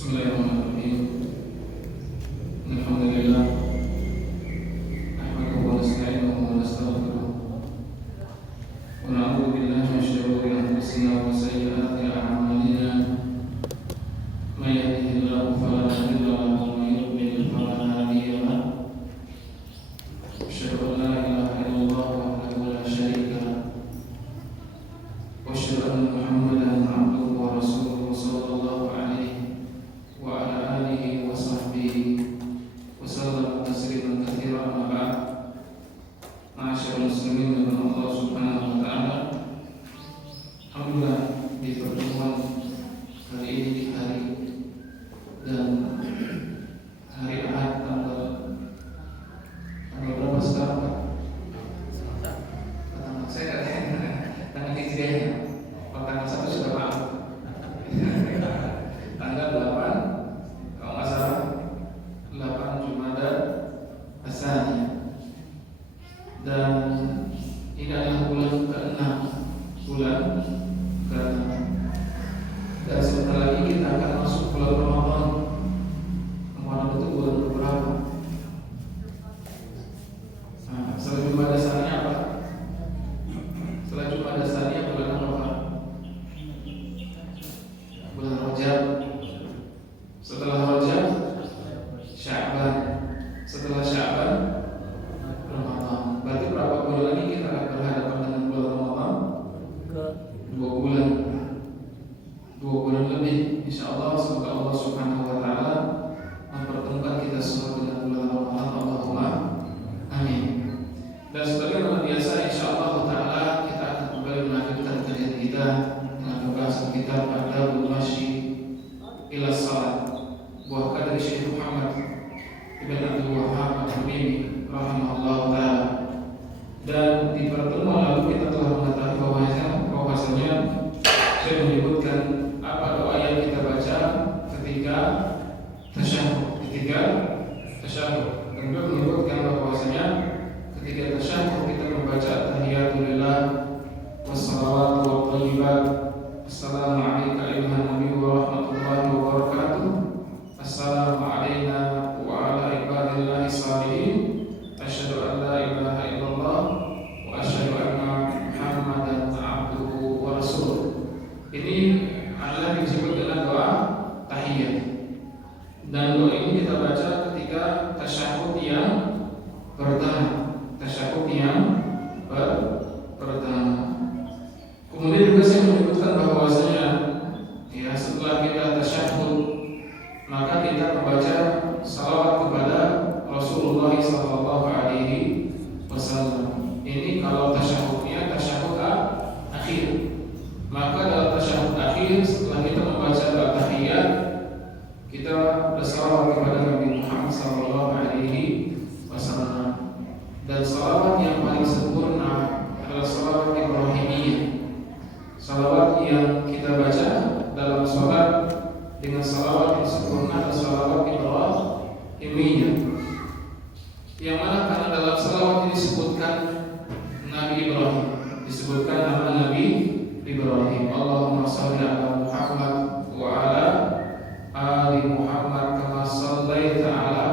Bismillahirrahmanirrahim. Alhamdulillah. Nahmaduhu wa nasta'inuhu wa nastaghfiruh. Wa na'udzu billahi min shururi anfusina wa sayyi'ati a'malina. May yahdihillahu fala mudilla lahu wa may yudlil fala hadiya lahu. Asyhadu an la ilaha illallah wahdahu la syarika lahu. Wa asyhadu anna Muhammadan 'abduhu wa rasuluhu sallallahu alaihi wa ala alihi wa sahbihi wa sallam tasliman katsiran, amma ba'd. Ma'asyiral muslimin dan Allah Subhanahu wa taala. Alhamdulillah, di pertemuan kali ini di hari dan hari Ahad tanggal berapa sekarang, Pak? Tanggal saya tanggal hijriahnya. Tanggal 1 sudah maaf. Tanggal 8, kalau nggak salah 8 Jumada Tsani, dan ini adalah bulan ke-6, dan sebentar lagi kita akan masuk bulan Ramadan. Ramadan itu bulan berapa? Setelah Jumada Tsani apa? Setelah Jumada Tsani bulan apa? Bulan Rajab. Setelah Rajab Sya'ban. Setelah Sya'ban Ramadan. Berarti berapa bulan lagi kita akan berhadapan dengan bulan Ramadan? 2 bulan. 2 bulan lebih. InsyaAllah semoga Allah Subhanahu wa ta'ala mempertemukan kita semua dengan bulan Ramadan. Allahumma amin. Dan sebagaimana biasa, insyaallah ta'ala kita akan kembali melanjutkan kajian kita dengan pembahasan kitab Adabul Masyi ila Shalah, buah karya dari Syekh Muhammad Ibn Abdul Wahhab At-Tamimi rahimahullah ta'ala. Dan di pertemuan lalu kita telah mengetahui bahwasanya saya menyebutkan apa doa yang kita baca ketika tasyahhud. Dan beliau menyebutkan bahwasanya ketika tasyahhud kita membaca tahiyatulillah wassalawatu wa thayyibat. Assalamu alayka ayyuhan nabiy wa rahmatullahi wa barakatuh. Assalamu alayna wa ala ibadillahi shalihin. Asyhadu an la ilaha illallah wa asyhadu anna Muhammadan 'abduhu wa rasuluh. Ini adalah disebut dengan doa tahiyat. Dan doa ini kita baca ketika tasyahhud yang pertama. Kemudian juga saya menyebutkan bahwasanya ya, setelah kita tasyahhud maka kita membaca salawat kepada Rasulullah sallallahu alaihi wasallam. Ini kalau tasyahhudnya tasyahhud akhir. Maka dalam tasyahhud akhir setelah kita membaca doa tahiyat, kita bersalawat kepada Nabi Muhammad sallallahu alaihi wasallam. Dan salawat yang paling sempurna adalah salawat Ibrahimiyah. Salawat yang kita baca dalam salat dengan salawat yang sempurna adalah salawat Ibrahimiyah. Yang mana karena dalam salawat ini disebutkan Nabi Ibrahim, disebutkan nama Nabi Ibrahim. Allahumma shalli ala Muhammad wa ala ali Muhammad kama shallaita ala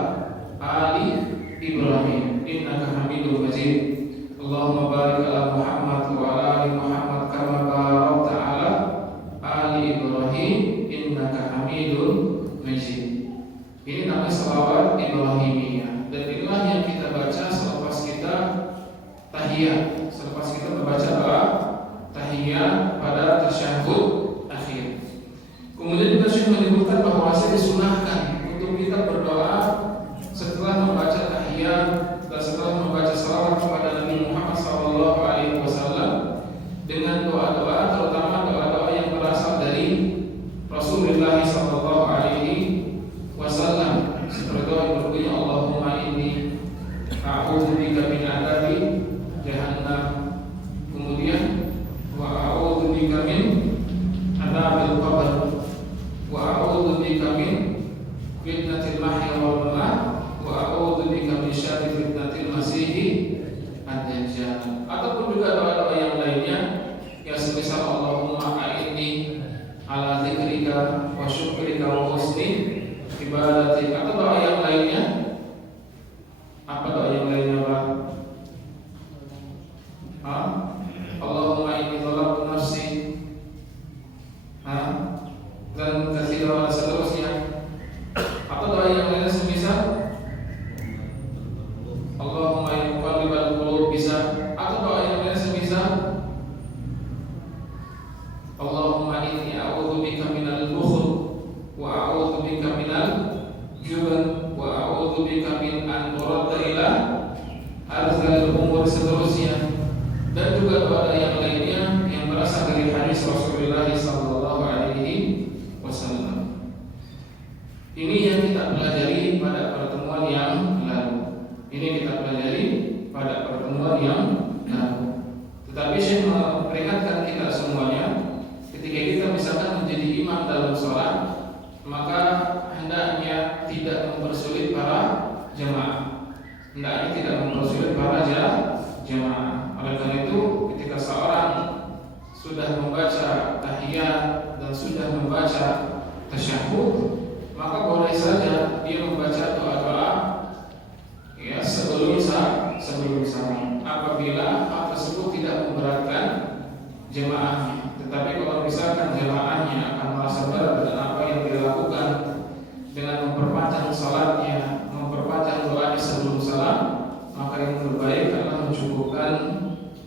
ali Ibrahim innaka Hamidum Majid. Allahumma barik ala Muhammad wa ala ali Muhammad kama barakta ala ali Ibrahim innaka Hamidum Majid. Ini namanya salawat Ibrahimiyah. Dan inilah yang kita baca selepas kita tahiyat, selepas kita membaca doa tahiyat pada tasyahhud akhir. Kemudian juga Syekh menyebutkan bahwa disunahkan untuk kita berdoa setelah membaca tahiyat dan setelah membaca salawat kepada Nabi Muhammad sallallahu alaihi wasallam dengan doa-doa, terutama doa-doa yang berasal dari Rasulullah sallallahu alaihi wasallam, seperti doa yang berbunyi Allahumma inni a'udzubika min adzabi jahannam. Kemudian wa a'udzubika min adzabil qabr wa a'udzubika min fitnatil mahya wal mamat wa a'udzubika min syarri fitnatil masih ad-dajjal. Ataupun juga doa-doa yang lainnya yang semisal Allahumma a'inni ala dzikrika wa syukrika wa husni ibadatik, atau doa yang lainnya. Apa doa yang lainnya, Pak? Allahumma inni zalamtu nafsi, dan katsiran, dan seterusnya. Atau doa yang lainnya semisal Allahumma inni muqallibal qulub, bisa. Atau doa yang lainnya semisal Allahumma inni a'udzubika minal bukhl wa a'udzubika minal jubn wa a'udzubika min an turadda ila arzalil umur, seterusnya. Dan juga doa yang lainnya yang berasal dari hadis Rasulullah sallallahu alaihi wasallam. Ini yang kita pelajari pada pertemuan yang lalu. Tetapi saya memperingatkan kita semuanya, ketika kita misalkan menjadi imam dalam sholat, maka hendaknya tidak mempersulit para jemaah. Jemaah. Oleh karena itu, ketika seorang sudah membaca tahiyat dan sudah membaca tasyahud, maka boleh saja dia membaca doa-doa ya sebelum salam, apabila hal tersebut tidak memberatkan jemaahnya. Tetapi kalau misalkan jemaahnya akan merasa berat dengan apa yang dilakukan, dengan memperpanjang salatnya, memperpanjang doa di sebelum salam, maka yang terbaik adalah mencukupkan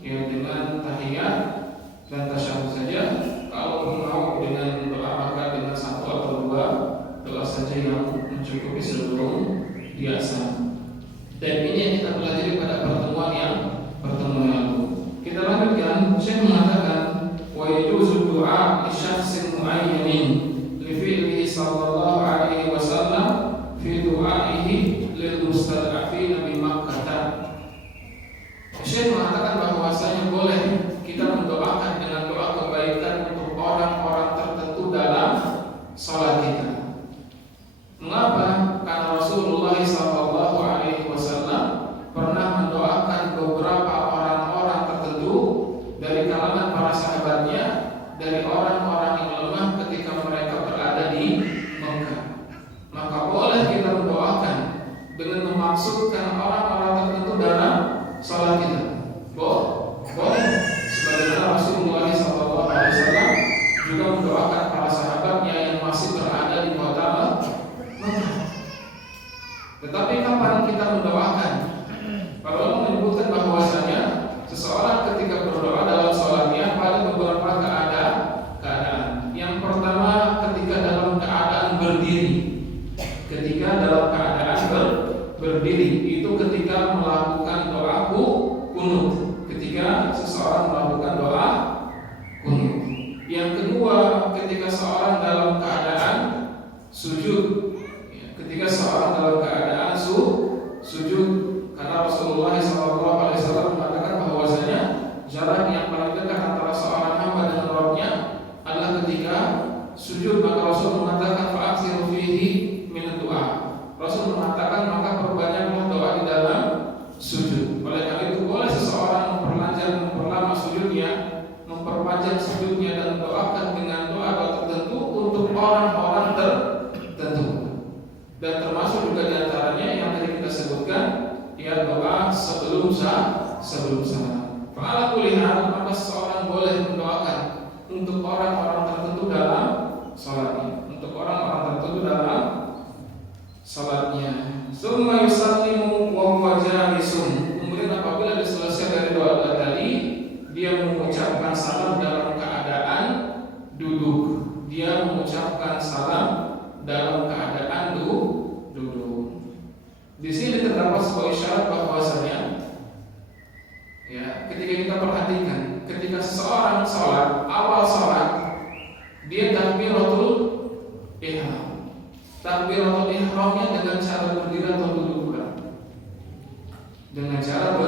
ya dengan tahiyat dan tasyahud saja. Kalau mau dengan doa, maka dengan satu atau dua doa saja yang mencukupi sebelum biasa. Dan ini yang kita pelajari pada pertemuan lalu. Kita lanjutkan. Syekh mengatakan wa yajuzu du'a li syakhsin mu'ayyanin li fi'lihi sallallahu alaihi wasallam fi du'aihi lil mustad'afin bi Makkah. Syekh mengatakan bahwasanya boleh kita mendoakan dengan doa kebaikan untuk orang-orang tertentu dalam salat kita. Mengapa? Karena Rasulullah sallallahu alaihi wasallam pernah mendoakan beberapa orang-orang tertentu dari kalangan para sahabatnya, dari orang-orang yang lemah ketika mereka berada di Mekah. Maka boleh kita mendoakan dengan memaksudkan orang-orang tertentu dalam salat kita. Boleh. Sebagaimana Rasulullah sallallahu alaihi wasallam juga mendoakan para sahabatnya yang masih berada di kota Mekah. Tetapi kapan kita mendoakan? Para ulama menyebutkan bahwasanya seseorang ketika berdoa dalam sholatnya pada beberapa keadaan. Yang pertama, ketika dalam keadaan berdiri. Itu ketika melakukan doa kunut. Ketika seseorang melakukan doa kunut. Yang kedua, ketika seorang dalam keadaan sujud. Ketika seorang dalam keadaan sujud, karena Rasulullah SAW mengatakan bahwasanya jarak yang paling dekat antara seorang hamba dengan Rabbnya adalah ketika sujud. Maka Rasul mengatakan fa'aksiru fihi min doa. Rasul mengatakan maka perbanyaklah doa di dalam sujud. Oleh karena itu boleh seseorang memperlama sujudnya, memperpanjang sujudnya dan doakan dengan doa tertentu untuk orang-orang tertentu. Dan termasuk juga diantaranya yang tadi kita sebutkan, ya doa sebelum salam. Fa'ala kulli hal, maka seseorang boleh mendoakan untuk orang-orang tertentu dalam salatnya, Summa yusallimu wa huwa jalisun. Kemudian apabila dia selesai dari doa tadi, dia mengucapkan salam dalam keadaan duduk. Di sini terdapat sebuah isyarat bahwasanya ya, ketika kita perhatikan, ketika seseorang sholat, awal sholat dia takbiratul ihram. Takbiratul ihramnya dengan cara berdiri atau duduk pula? Dengan cara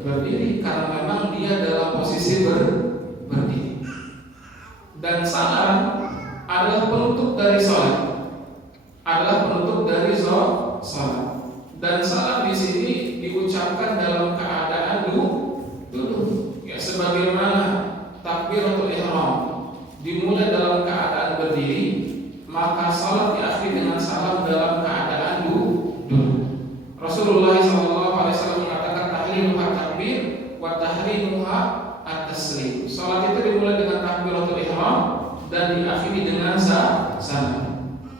berdiri, karena memang dia dalam posisi berdiri. Dan salam adalah penutup dari sholat, sholat. Dan salam di sini diucapkan dalam keadaan duduk. Ya, sebagaimana takbiratul ihram dimulai dalam keadaan berdiri, maka salat di akhir diakhiri dengan salam dalam keadaan duduk. Rasulullah SAW mengatakan tahliluha takbir wa tahrimuha at-taslim. Salat itu dimulai dengan takbiratul ihram dan diakhiri dengan salam.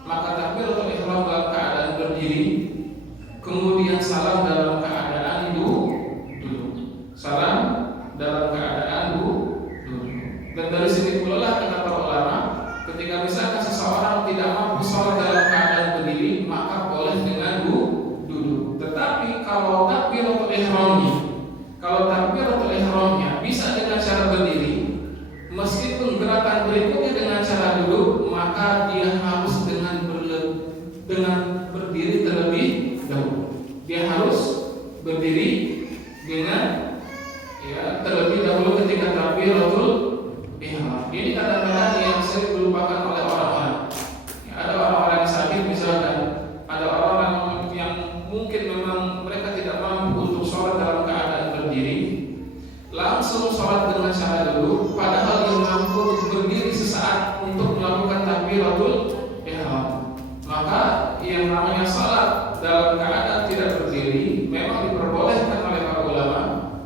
Maka takbiratul ihram dalam keadaan berdiri, kemudian salam dalam keadaan duduk. Salam dalam keadaan duduk. Dan dari sini pula lah kata para ulama, ketika misalkan seseorang tidak mampu sholat dalam keadaan berdiri, maka boleh dengan duduk. Tetapi kalau takbiratul ihramnya bisa dengan cara berdiri, meskipun gerakan berikutnya dengan cara duduk, maka dia harus dengan berdiri terlebih dahulu. Dia harus berdiri dengan terlebih dahulu ketika takbiratul ihram. Ini kadang-kadang yang sering dilupakan oleh orang-orang. Ada orang-orang yang sakit misalkan, ada orang-orang yang mungkin memang mereka tidak mampu untuk sholat dalam keadaan berdiri, langsung sholat dengan cara duduk, padahal yang mampu untuk berdiri sesaat untuk melakukan takbiratul ihram. Maka yang namanya sholat dalam keadaan tidak berdiri memang diperbolehkan oleh para ulama,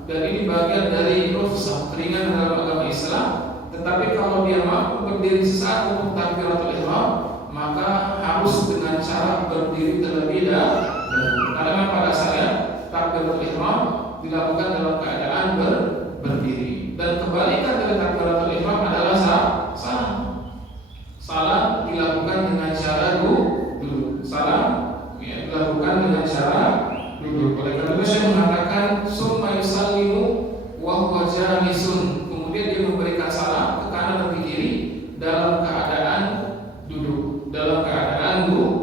dan ini bagian dari rukhsah ringan dalam agama Islam. Tetapi kalau dia mampu berdiri sesaat untuk takbiratul ihram, maka harus dengan cara berdiri terlebih dahulu. Karena pada saya takbiratul ihram dilakukan dalam keadaan berdiri. Dan kebalikan dari takbiratul ihram adalah salam. Salam dilakukan dengan cara duduk. Salam dilakukan dengan cara duduk. Oleh karena itu saya mengatakan summa yusallimu wa huwa jalisun. Kemudian dia memberikan salam ke kanan dan ke kiri dalam keadaan duduk. Dalam keadaan duduk.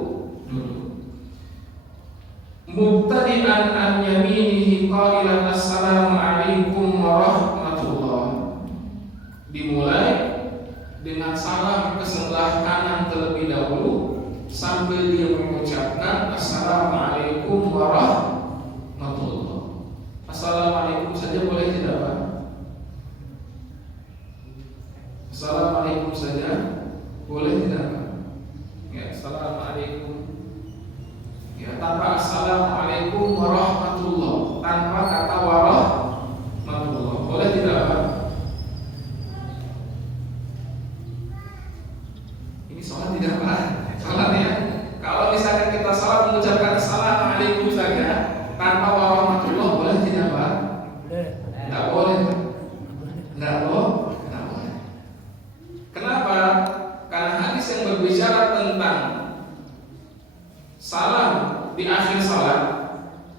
Mubtadi'an an yaminihi qailan assalamu alaikum warahmatullah. Dimulai dengan salam ke sebelah kanan terlebih dahulu sambil dia mengucapkan assalamualaikum warahmatullah. Assalamualaikum saja boleh tidak, Pak? Assalamualaikum saja boleh tidak, Pak? Ya, assalamualaikum. Ya, tanpa assalamualaikum warahmatullah, tanpa kata warahmatullah, boleh tidak, Pak? Ini sholat tidak, Pak? Sholat ya. Kalau misalkan kita sholat mengucapkan assalamualaikum saja tanpa warahmatullah, boleh tidak, Pak? Tidak boleh. Tidak boleh. Kenapa? Karena hadis yang berbicara tentang salam di akhir salat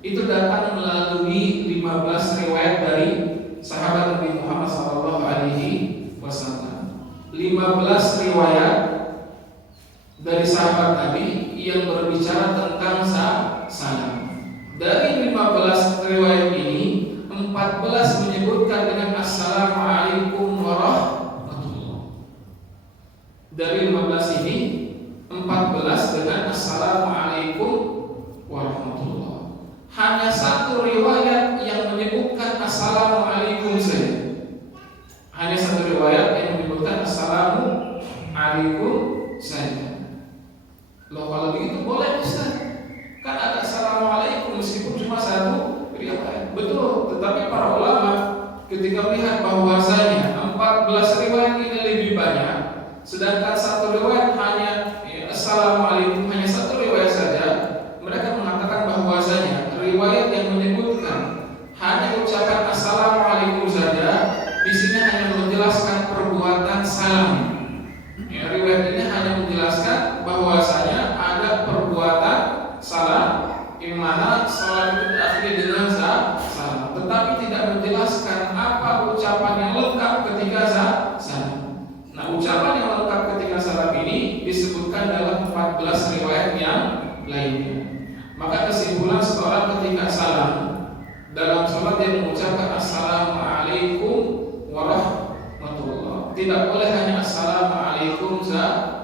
itu datang melalui 15 riwayat dari sahabat Nabi Muhammad SAW. 15 riwayat dari sahabat Nabi yang berbicara tentang salam. Dari 15 riwayat ini, 14 menyebutkan dengan assalamualaikum warahmatullah. Dari 15 ini 14 dengan assalamualaikum warahmatullah. Hanya satu riwayat yang menyebutkan assalamualaikum saja. Hanya satu riwayat yang menyebutkan assalamualaikum saja. Loh, kalau begitu boleh Ustaz? Kan ada assalamualaikum meskipun cuma satu riwayat. Betul, tetapi para ulama ketika melihat bahwasanya 14 riwayat ini lebih banyak, sedangkan satu riwayat hanya assalamualaikum, hanya satu riwayat saja, mereka mengatakan bahwasanya riwayat yang menyebutkan hanya ucapan assalamualaikum saja, di sini hanya menjelaskan perbuatan salam. Riwayat ini hanya menjelaskan bahwasanya ada perbuatan salam, di mana salat itu diakhiri dengan salam, tetapi tidak menjelaskan apa ucapan yang lengkap ketika salam. Nah, ucapan yang lengkap ketika salam ini disebutkan dalam 14 riwayat yang lainnya. Maka kesimpulan seorang ketika salam dalam salat yang mengucapkan assalamualaikum warahmatullah, tidak boleh hanya assalamualaikum saja.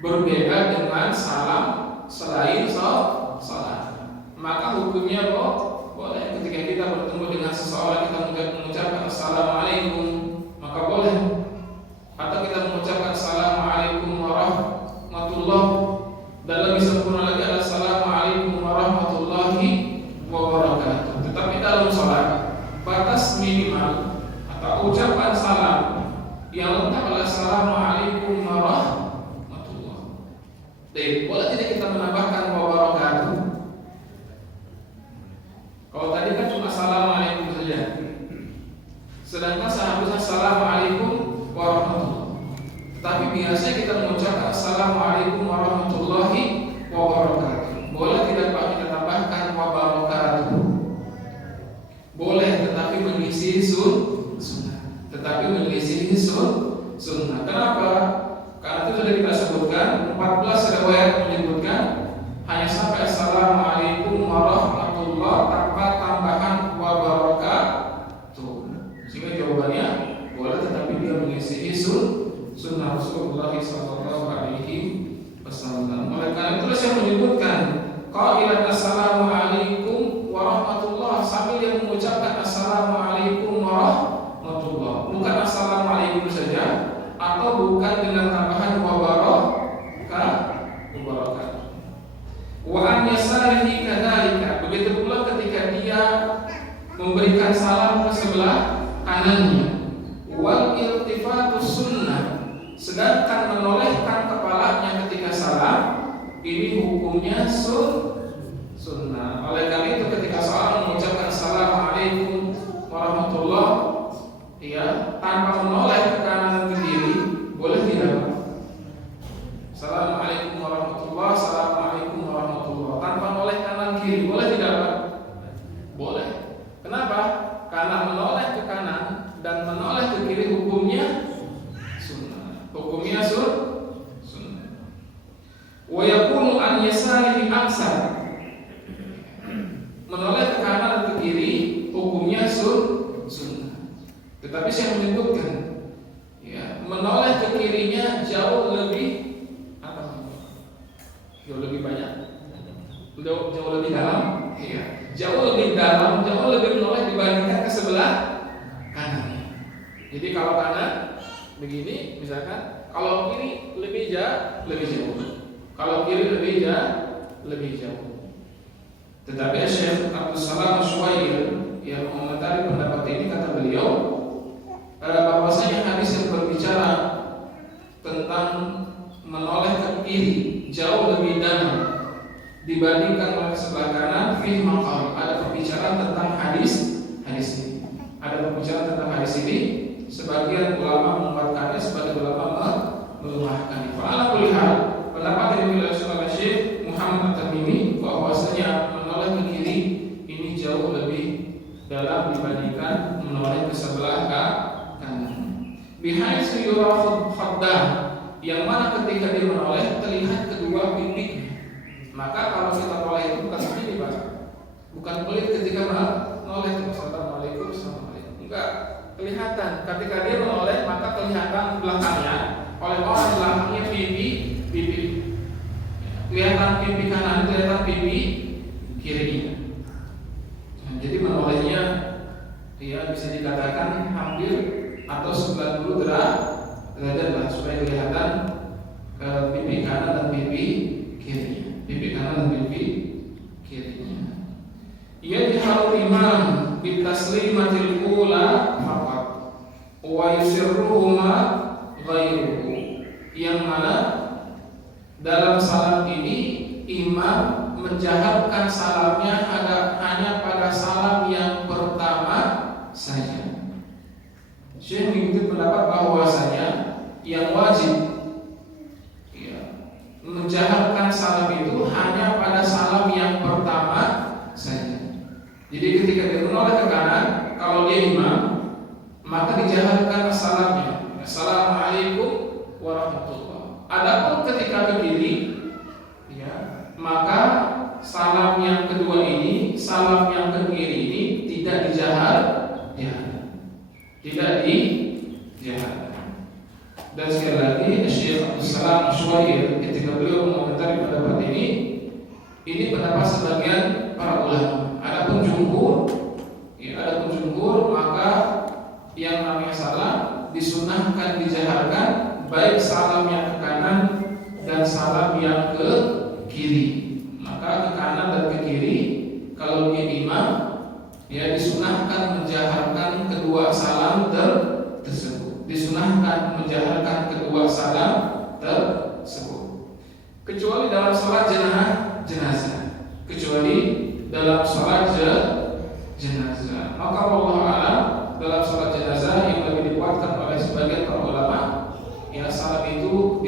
Berbeda dengan salam selain salat. Maka hukumnya boleh ketika kita bertemu dengan seseorang kita mengucapkan assalamualaikum, maka boleh. Atau kita mengucapkan assalamualaikum warahmatullah biasa kita mengucapkan Assalamualaikum warahmatullahi wabarakatuh. Boleh tidak Pak kita tambahkan wabarakatuh? Boleh, tetapi mengisi sunnah. Sunnah. Kenapa? Karena itu sudah kita sebutkan 14 riwayat menyebutkan hanya sampai Assalamualaikum warahmatullahi tanpa tambahan wabarakatuh. Sehingga jawabannya boleh, tetapi dia mengisi sunnah Rasulullah sallallahu alaihi wasallam. Oleh karena itu saya menyebutkan qailan assalamualaikum warahmatullahi sambil dia mengucapkan assalamualaikum warahmatullahi, bukan assalamualaikum saja atau bukan dengan tambahan wabarakatuh. Wa an yasarihi kadzalika, begitu pula ketika dia memberikan salam ke sebelah kanannya. Wal iltifatus sunnah, sedangkan menolehkan kepalanya ketika salam ini hukumnya sunnah. Oleh karena itu ketika seorang mengucapkan assalamualaikum warahmatullahi tanpa menoleh ke kanan dan ke kiri, boleh tidak? Assalamualaikum warahmatullahi, assalamualaikum warahmatullahi tanpa menoleh kanan kiri, boleh tidak? Boleh. Kenapa? Karena menoleh ke kanan dan menoleh ke kiri hukumnya sunnah. Wa yakunu an yasarihi aksar, menoleh ke kanan dan ke kiri hukumnya sunnah. Tetapi saya menyebutkan menoleh ke kirinya jauh lebih jauh lebih banyak, jauh lebih dalam, jauh lebih dalam, jauh lebih menoleh dibandingkan ke sebelah kanan. Jadi kalau kanan begini misalkan, kalau kiri lebih jauh, kalau kiri lebih jauh. Tetapi Syekh Abdul Salam Syuair yang mengomentari pendapat ini, kata beliau bahwasanya hadis yang berbicara tentang menoleh ke kiri jauh lebih dalam dibandingkan oleh sebelah kanan, fi maqal, ada pembicaraan tentang hadis ini. Ada pembicaraan tentang hadis ini, sebagian ulama menguatkannya, sebagian ulama melemahkannya. Ala kulli hal, pendapat yang dimiliki oleh Syekh Muhammad At-Tamimi bahwasanya menoleh ke kiri ini jauh lebih dalam dibandingkan menoleh ke sebelah kanan. Bihaitsu yura khaddah, yang mana ketika dia menoleh terlihat kedua pipinya. Maka kalau kita menoleh itu bukan begini Pak, bukan pelit ketika menoleh. Assalamualaikum, assalamualaikum, enggak, kelihatan ketika dia menoleh maka kelihatan belakangnya oleh orang belakangnya pipi, kelihatan pipi kanan, kelihatan pipi kirinya. Jadi menolehnya bisa dikatakan hampir atau 90 derajat lah, supaya kelihatan pipi kanan dan pipi kirinya. Ia diharul imam bitaslimatil ula faqat wa yusirruhuma ghairuhu, yang mana dalam salam ini imam menjaharkan salamnya hanya pada salam yang pertama saja. Syekh mengikuti pendapat bahwasanya yang wajib menjaharkan salam itu hanya pada salam yang pertama saja. Jadi ketika dia menoleh ke kanan, kalau dia imam, maka dijaharkan salamnya, assalamualaikum warahmatullahi. Adapun ketika ke kiri, maka salam yang kedua ini, salam yang ke kiri ini tidak tidak dijaharkan. Dan sekali lagi Syekh Abdul Salam Syuair ketika beliau mengomentari pendapat ini pendapat sebagian para ulama. Adapun jumhur, maka yang namanya salam disunahkan dijaharkan, baik salam yang ke kanan dan salam yang ke kiri. Maka ke kanan dan ke kiri kalau dia imam, disunahkan menjaharkan kedua salam tersebut. Disunahkan menjaharkan kedua salam tersebut. Kecuali dalam sholat jenazah. Maka wallahu a'lam, dalam sholat jenazah yang lebih dikuatkan oleh sebagian para ulama, salam itu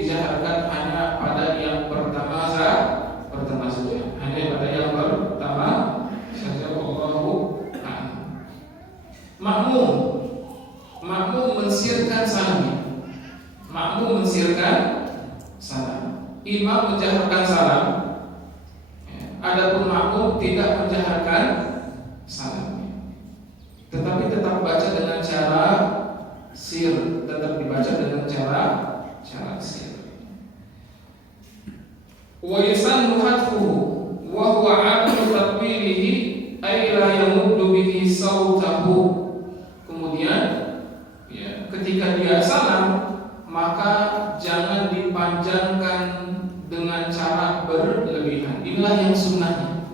menyisirkan salam. Imam menjaharkan salam, adapun makmum tidak menjaharkan salamnya, tetapi tetap baca dengan cara sir, tetap dibaca dengan cara sir. Wa yusannu hadfuhu wa huwa 'adamu tatwilihi ay la yamuddu bihi sautahu. Kemudian ketika dia salam, maka jangan dipanjangkan dengan cara berlebihan. Inilah yang sunnahnya.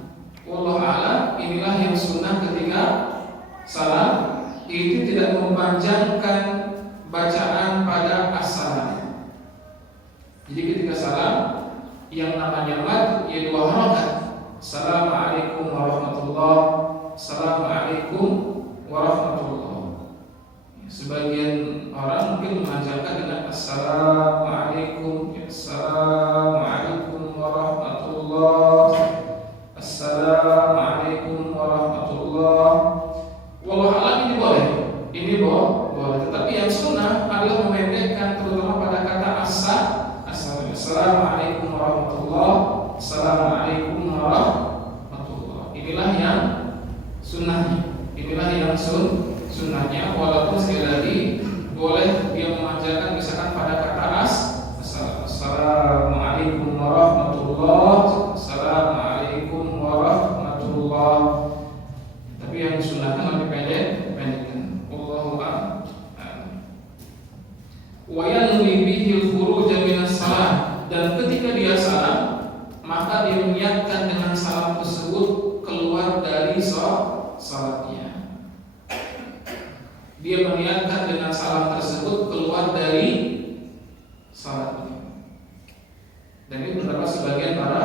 Wallahu a'lam, inilah yang sunnah ketika salam, itu tidak memanjangkan bacaan pada as-salam. Jadi ketika salam, yang namanya mad ya 2 harakat. Assalamualaikum warahmatullahi, Assalamualaikum warahmatullahi. Sebagian orang mungkin memanjangkan dengan Assalamualaikum, Assalamualaikum warahmatullahi, Assalamualaikum warahmatullahi. Wallahu a'lam, ini boleh. Ini boleh. Tetapi yang sunnah adalah memendekkan, terutama pada kata Assalamualaikum warahmatullahi, Assalamualaikum warahmatullahi. Inilah yang sunnahnya. Inilah yang sunnahnya. Walaupun sekali lagi boleh dia memanjangkan misalkan pada kata Assalamualaikum warahmatullahi, Assalamualaikum warahmatullahi. Tapi yang sunnahnya lebih pendekkan. Wallahu a'lam. Wa yanwi bihi al-khuruj min as-salah, dan ketika dia salam, maka dia meniatkan dengan salam tersebut keluar dari salatnya. Dia meniatkan dengan salam tersebut keluar dari salatnya. Dan ini pendapat sebagian para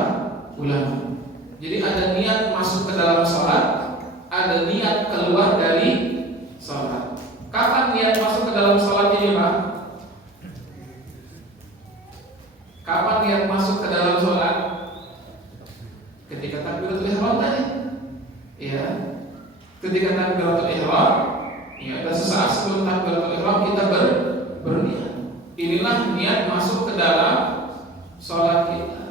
ulama. Jadi ada niat masuk ke dalam salat, ada niat keluar dari salat. Kapan niat masuk ke dalam salat ini, Pak? Kapan niat masuk ke dalam salat? Ketika takbiratul ihram tadi. Ya. Ketika takbiratul ihram, ya, dan sesaat sebelum takbiratul ihram kita berniat. Inilah niat masuk ke dalam salat kita.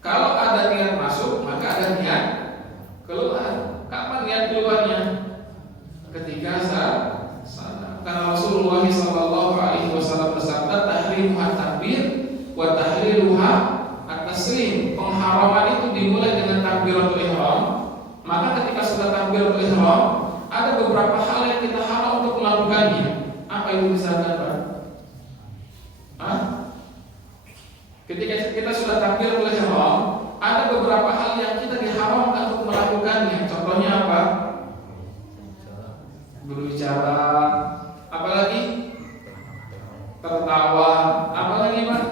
Kalau ada niat masuk, maka ada niat keluar. Kapan niat keluarnya? Ketika salat. Karena Rasulullah SAW bersabda, tahrimuha takbir wa tahliluha at-taslim. Pengharaman itu dimulai dengan takbiratul ihram. Maka ketika sudah takbiratul ihram, ada beberapa hal yang kita haram untuk melakukannya. Apa itu misalkan, Pak? Ketika kita sudah takbiratul ihram, ada beberapa hal yang kita diharamkan untuk melakukannya. Contohnya apa? Berbicara, apalagi tertawa, apalagi Pak?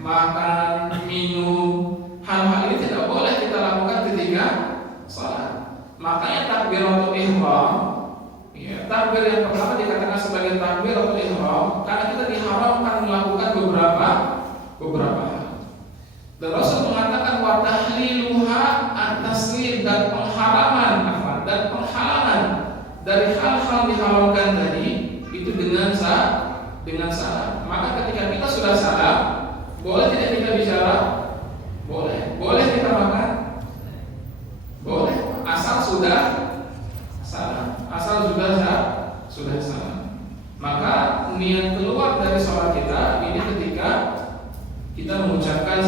Makan, minum. Hal-hal ini tidak boleh kita lakukan ketika salat. Makanya takbiratul ihram, ya, takbir yang pertama dikatakan sebagai takbiratul ihram karena kita diharamkan melakukan beberapa hal. Dan Rasul mengatakan wa tahliluha at-taslim, dan penghalaman dari hal-hal diharamkan tadi itu dengan salam. Maka ketika kita sudah salam, boleh tidak kita bicara? Boleh. Boleh kita makan? Boleh. Asal sudah salam. Sudah salam. Maka niat keluar dari sholat kita ini ketika kita mengucapkan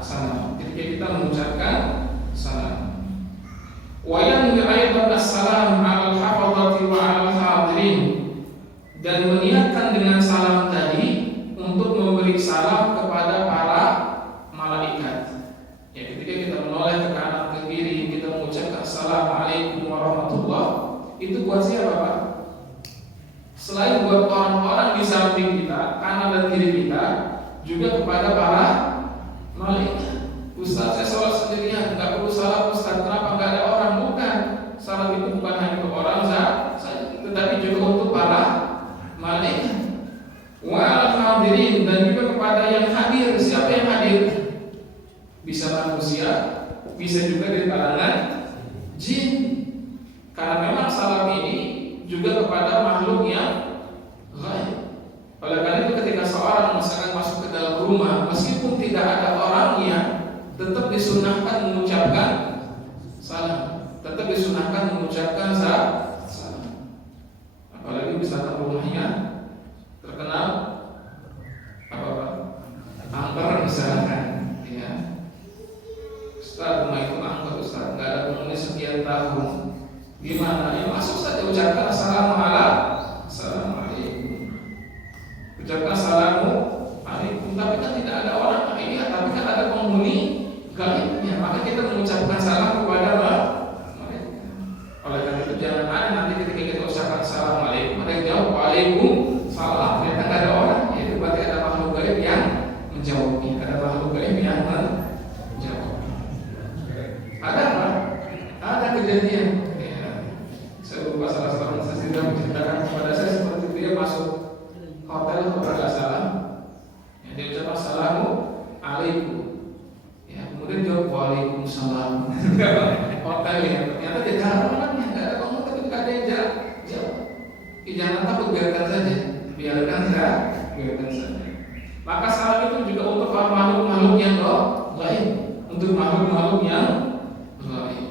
salam. Ketika kita mengucapkan salam. Wa yanwi aidan as-salam 'alal hafadhati wa 'alal hadirin, dan meniatkan dengan salam tadi untuk memberi salam kepada para malaikat. Ya, ketika kita menoleh ke kanan ke kiri, kita mengucapkan Assalamualaikum warahmatullahi, itu buat siapa, Pak? Selain buat orang-orang di samping kita, kanan dan kiri kita, juga kepada para malaikat. Ustaz, saya sholat sendirian, nggak perlu salam, Ustaz. Kenapa nggak ada orang? Bukan. Salam itu bukan hanya untuk orang saja, tetapi juga untuk para malaikat. Wa'al hadirin, dan juga kepada yang hadir. Siapa yang hadir? Bisa manusia, bisa juga dari kalangan jin. Karena memang salam ini juga kepada makhluk yang ghaib. Oleh karena itu ketika seseorang misalkan masuk ke dalam rumah, meskipun tidak ada orangnya, tetap disunahkan mengucapkan salam. Tetap disunahkan mengucapkan salam. Apalagi misalkan rumahnya terkenal angker misalkan, ya. Ustaz, rumah itu angker Ustaz, nggak ada penghuni sekian tahun. Gimana? Ya masuk saja ucapkan assalamualaikum. Ucapkan assalamualaikum. Tapi kan tidak ada orang, iya, tapi kan ada penghuni gaibnya. Maka kita mengucapkan salam kepada mereka. Oleh karena itu jangan ada nanti ketika kita ucapkan assalamualaikum, ada yang jawab waalaikumsalam. Ternyata nggak ada orang. Itu berarti ada makhluk gaib yang menjawabnya. Ada makhluk gaib yang menjawab. Ada apa? Ada kejadian. Saya lupa salah seorang sesudahnya menceritakan kepada saya seperti dia masuk hotel atau nggak salah, ya, dia ucap assalamualaikum, ya, kemudian jawab waalaikumsalam. Hotel ya, ternyata dia jarang orangnya, nggak ada kamu tapi nggak ada yang jawab. Jangan takut, biarkan saja. Maka salam itu juga untuk makhluk-makhluk yang lain, untuk makhluk-makhluk yang lain.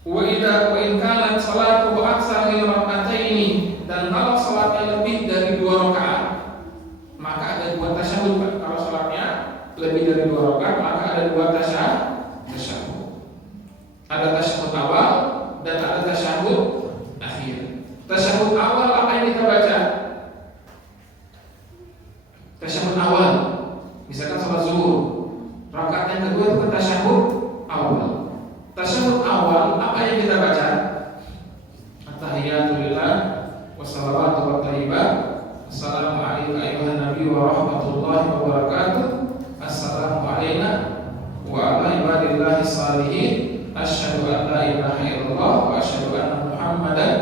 Wa in kanat salatu aktsar min rak'ataini, dan kalau salatnya lebih dari 2 rakaat maka ada 2 tasyahud. Kalau salatnya lebih dari 2 rakaat maka ada 2 tasyahud. Ada tasyahud awal dan ada tasyahud akhir. Tasyahud awal apa yang kita baca? Tasyahud awal. Misalkan salat zuhur, rakaat yang kedua itu tasyahud awal. Tasyahud awal apa yang kita baca? At-tahiyatu lillah wassalawatu wattayyibat. Assalamu alayka ayyuhan nabiy wa rahmatullahi wa barakatuh. Assalamu alayna wa ala ibadillahi shalihin. Asyhadu an la ilaha illallah wa asyhadu anna Muhammadan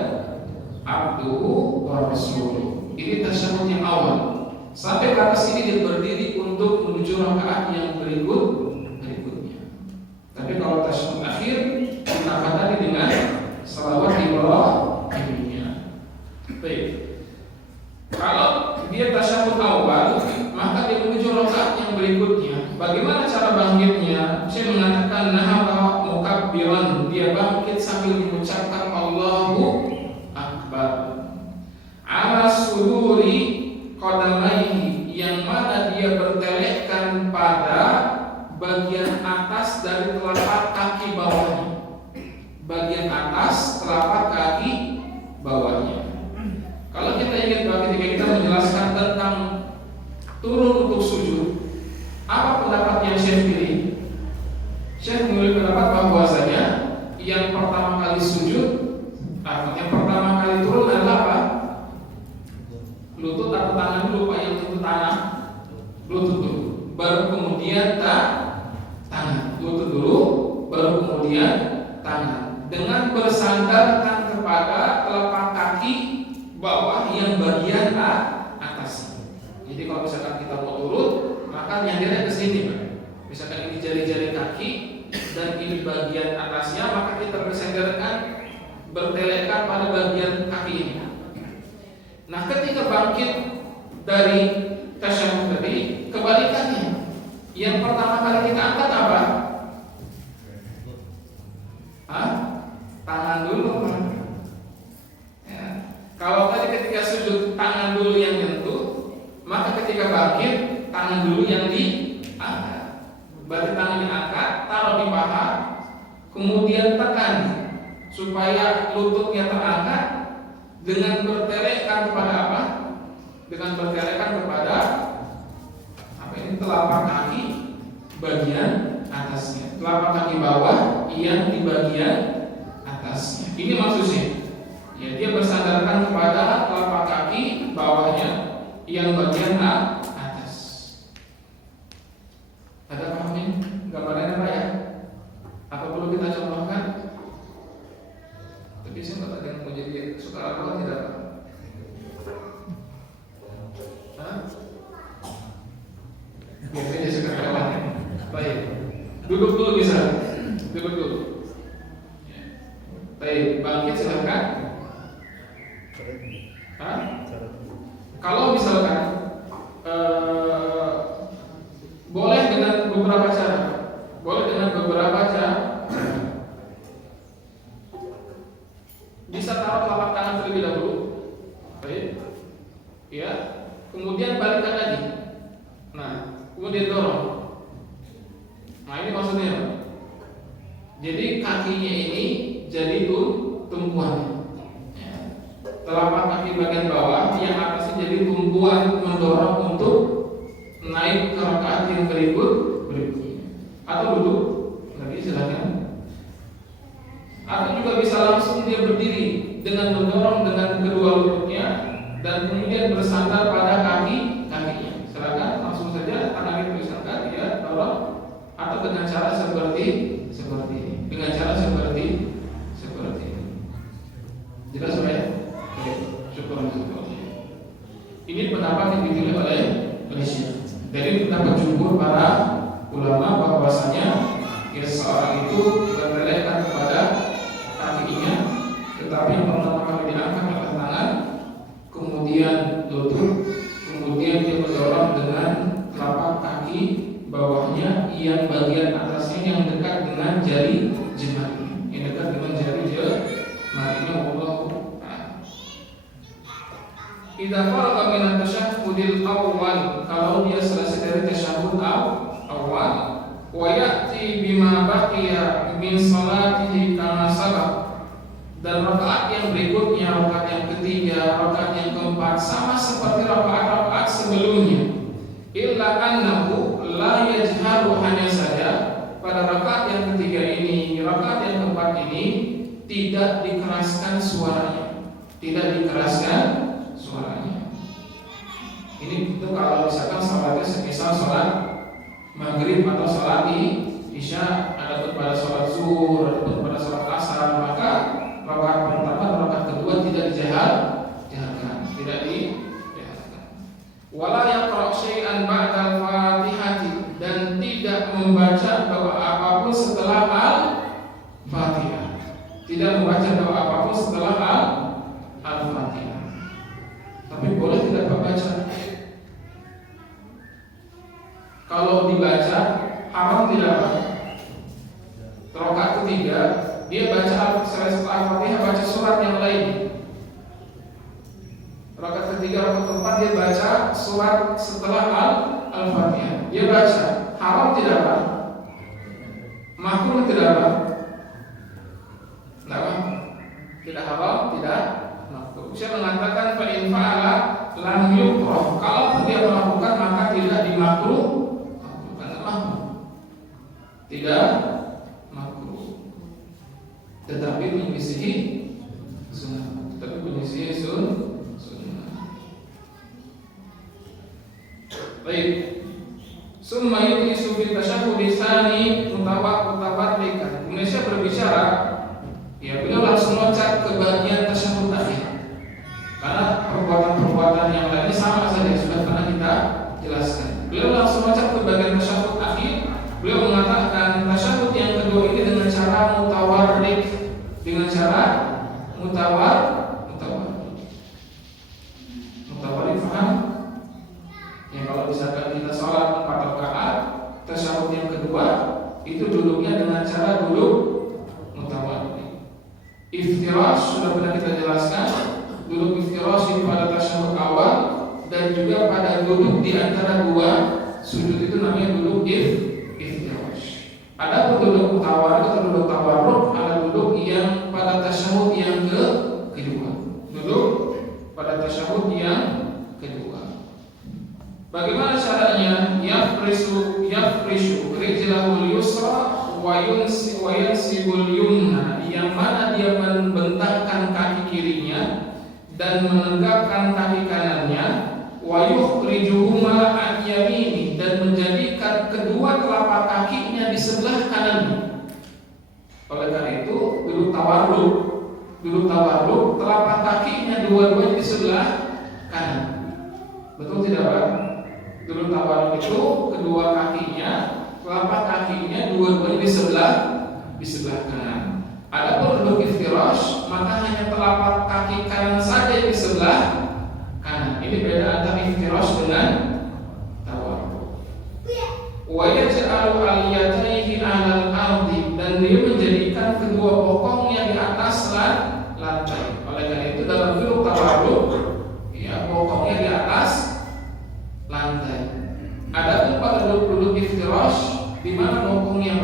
abduhu wa rasuluh. Ini tasyahud yang awal. Sampai kata sini dia berdiri untuk menuju rakaat yang berikutnya. Tapi kalau tasyahud akhir ditambah tadi dengan shalawat Ibrahimiyah. Baik. Kalau dia tasyahud awal, maka dia menuju rakaat yang berikutnya. Bagaimana cara bangkitnya? Saya mengatakan nahaba mukabbiran, dia bangkit sambil mengucapkan Allahu Akbar. Ala suduri qadamaihi, yang mana dia bertelekkan pada bagian atas dari telapak kaki bawahnya. Bagian atas telapak kaki bawahnya. Kalau kita ingat bahwa ketika kita menjelaskan tentang turun untuk sujud, apa pendapat yang Syekh pilih? Syekh memilih pendapat bahwasanya yang pertama kali sujud, yang pertama kali turun adalah apa? Lutut atau tangan dulu, Pak? Yang lutut tangan, lutut dulu, baru kemudian tangan. Lutut dulu, baru kemudian tangan. Dengan bersandarkan kepada telapak kaki bawah yang bagian atas. Jadi kalau misalkan kita mau turun, maka nyandirnya ke sini, Pak. Misalkan ini jari-jari kaki dan ini bagian atasnya, maka kita bersandarkan, bertelekan pada bagian kaki ini. Nah, ketika bangkit dari tasyahud tadi, kebalikannya. Yang pertama kali kita angkat apa? Tangan dulu. Ya. Kalau tadi ketika sujud tangan dulu yang nyentuh, maka ketika bangkit tangan dulu yang diangkat. Berarti tangan diangkat, taruh di paha, kemudian tekan supaya lututnya terangkat dengan bertelekkan kepada apa? Dengan bertelekkan kepada apa ini? Telapak kaki bagian atasnya, telapak kaki bawah yang di bagian atasnya. Ini maksudnya. Ya, dia bersandarkan kepada telapak kaki bawahnya yang bagian atas. Ada paham ini? Gambarannya apa ya? Apa perlu kita contohkan? Tapi saya nggak ada yang mau jadi sukarelawan tidak? Mungkin dia sukarelawan. Baik. Duduk dulu bisa. Duduk dulu. Baik, bangkit silakan. Kalau misalkan mendorong untuk naik ke rakaat yang berikutnya. Atau duduk lagi silakan. Atau juga bisa langsung dia berdiri dengan mendorong dengan kedua lututnya dan kemudian bersandar pada kakinya. Silakan langsung saja tangan bersandar dia dorong, atau dengan cara seperti ini. Dengan cara seperti ini. Jelas ya? Oke, syukur. Ini pendapat yang dipilih oleh Syekh. Dari pendapat jumhur para ulama bahwasanya seorang itu bertelekan kepada kakinya, tetapi yang pertama kali diangkat adalah tangan, kemudian lutut, kemudian dia mendorong dengan telapak kaki bawahnya yang bagian atasnya yang dekat dengan jari jemari. Yang dekat dengan jari jemarinya Allah. Idza faraga min at-tasyahhudil awwal, kalau dia selesai dari tasyahhud awal, wa ya'ti bima baqiya min salatihi kama sabaq, dan rakaat yang berikutnya, rakaat yang ketiga, rakaat yang keempat sama seperti rakaat-rakaat sebelumnya. Illa annahu la yajharu, hanya saja pada rakaat yang ketiga ini, rakaat yang keempat ini tidak dikeraskan suaranya. Ini tentu kalau misalkan salatnya semisal salat maghrib atau salat isya, ada pada salat zuhur, ada pada salat asar, maka rakaat pertama dan rakaat kedua tidak dijaharkan. Wala yaqra' syai'an ba'dal Fatihati, dan tidak membaca doa apapun setelah Al-Fatihah. Tidak membaca doa apapun setelah Al-Fatihah. Tapi boleh tidak membaca. Kalau dibaca haram tidak apa? Rakaat ketiga dia baca setelah Al-Fatihah baca surat yang lain. Rakaat ketiga, rakaat keempat dia baca surat setelah Al-Fatihah. Dia baca, haram tidak apa? Makruh tidak apa? Tidak haram, tidak makruh. Saya mengatakan fa in fa'ala lam yukrah. Kalau dia melakukan maka tidak dimakruh. Tidak makruh, tetapi menyisihi sunnah. Baik. Summa yujlisu fi tasyahhudi tsani mutawaddikan. Kemudian saya berbicara, ya beliau langsung loncat ke bagian tasyahhud akhir. Karena perbuatan-perbuatan yang lainnya sama saja sudah pernah kita jelaskan. Beliau langsung loncat ke bagian tasyahhud akhir. Beliau mengatakan tasyahud yang kedua ini dengan cara mutawarrik, paham? Ya, kalau misalkan kita sholat 4 rakaat, tasyahud yang kedua itu duduknya dengan cara duduk mutawarrik. Iftirash sudah pernah kita jelaskan, duduk iftirash ini pada tasyahud awal dan juga pada duduk di antara dua sujud itu namanya duduk Ada duduk tawarruk atau duduk tawarruk, ada duduk yang pada tasyahud yang kedua. Duduk pada tasyahud yang kedua. Bagaimana caranya? Yafrishu rijlahul yusra wa yansibul yumna, yang mana dia membentangkan kaki kirinya dan menegakkan kaki kanannya, wa yukhrijuhuma an yamini, dan menjadikan kedua telapak kakinya di sebelah kanannya. Oleh karena itu duduk tawarruk, telapak kakinya dua-duanya di sebelah kanan. Betul tidak Pak? Duduk tawarruk itu kedua kakinya, telapak kakinya dua-duanya di sebelah kanan. Adapun duduk iftirash, maka hanya telapak kaki kanan saja di sebelah kanan. Ini beda antara iftirash dengan tawarruk. Wa yaj'alu al-yadayhi 'alal ardi, dan dia menjadikan kedua bokongnya di atas lantai. Oleh karena itu dalam duduk tawarruk, ya, bokongnya di atas lantai. Adapun pada duduk iftirash, di mana bokongnya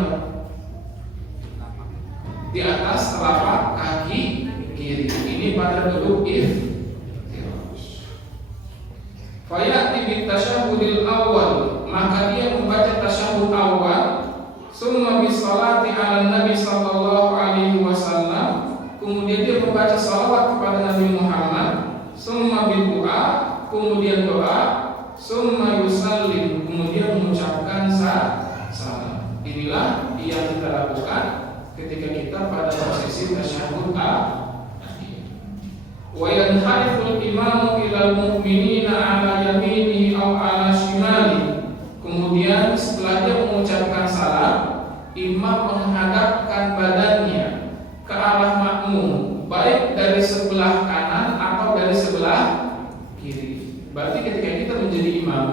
di atas telapak kaki kiri. Ini pada duduk iftirash. Fayati bitasyahudil awal, maka dia membaca tasyahud awal, summa bisalati ala Nabi sallallahu alaihi wasallam, kemudian dia membaca salawat kepada Nabi Muhammad, summa bidu'a, kemudian doa, summa yusallim, kemudian mengucapkan salam. Inilah yang kita lakukan ketika kita pada posisi tasyahud akhir. Wa yanhariful imamu ilal mu'minina ala yaminihi aw ala shimali. Kemudian setelah dia mengucapkan salam, imam menghadapkan badannya ke arah makmum, baik dari sebelah kanan atau dari sebelah kiri. Berarti ketika kita menjadi imam,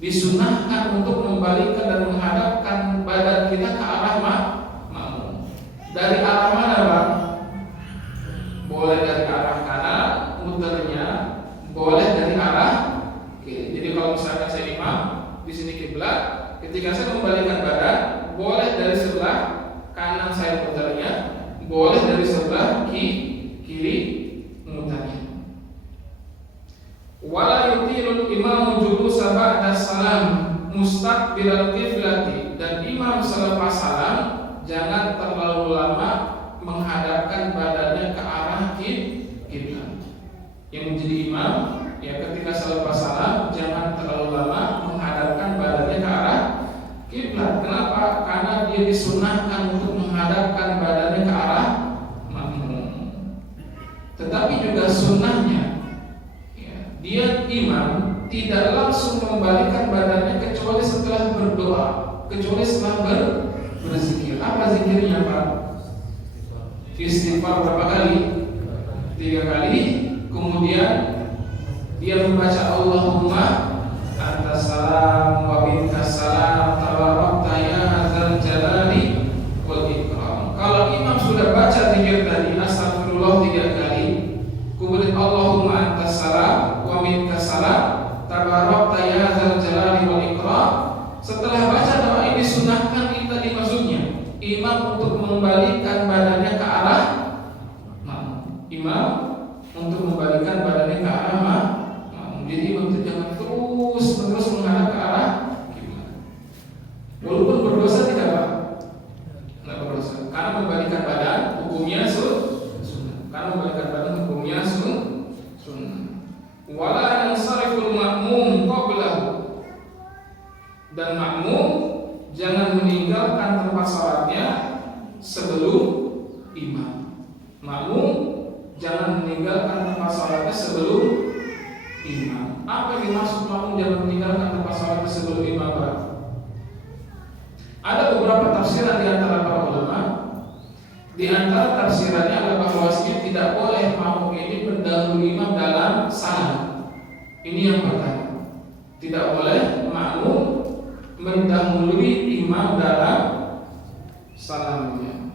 disunahkan untuk membalikkan dan menghadapkan badan kita ke arah makmum. Dari arah mana, Pak? Boleh dari arah kanan, muternya boleh dari arah kiri. Jadi kalau misalkan saya imam, di sini kiblat, ketika saya membalikkan badan, boleh dari sebelah kanan saya muternya, boleh dari sebelah kiri muternya. Wala yutirul imamu julusa ba'da salam mustaqbilal qiblati, dan imam selepas salam jangan terlalu lama menghadapkan badannya ke arah kiblat. Yang menjadi imam, ya ketika selepas salam jangan terlalu lama menghadapkan badannya ke arah kiblat. Kenapa? Karena dia disunahkan untuk menghadapkan badannya ke arah makmum. Tetapi juga sunnahnya, ya, dia imam tidak langsung membalikkan badannya kecuali setelah berdoa, kecuali setelah berzikir. Apa zikirnya, Pak? Istighfar berapa kali? 3 kali. Kemudian dia membaca Allahumma antas salam wa minkas salam tabarakta ya dzal jalali wal ikram. Kalau imam sudah baca zikir tadi astagfirullah 3 kali, kemudian Allahumma antas salam wa minkas salam tabarakta ya dzal jalali wal ikram, setelah baca doa ini sunahkan ini tadi maksudnya imam untuk membalikkan badannya ke arah makmum. Imam untuk membalikkan badannya ke arah makmum. Jadi imam itu jangan terus menghadap ke arah kiblat. Walaupun berdosa tidak, Pak? Tidak berdosa. Karena membalikkan badan hukumnya sunnah. Karena membalikkan badan hukumnya sunnah. Wala yansariful makmum qablahu, dan makmum jangan meninggalkan tempat salatnya sebelum imam. Makmum jangan meninggalkan tempat salatnya sebelum imam. Apa yang dimaksud makmum jangan meninggalkan tempat salatnya sebelum imam, Pak? Ada beberapa tafsiran di antara para ulama. Di antara tafsirannya adalah bahwasanya tidak boleh makmum ini mendahului imam dalam salam. Ini yang pertama. Tidak boleh makmum mendahului imam dalam salamnya.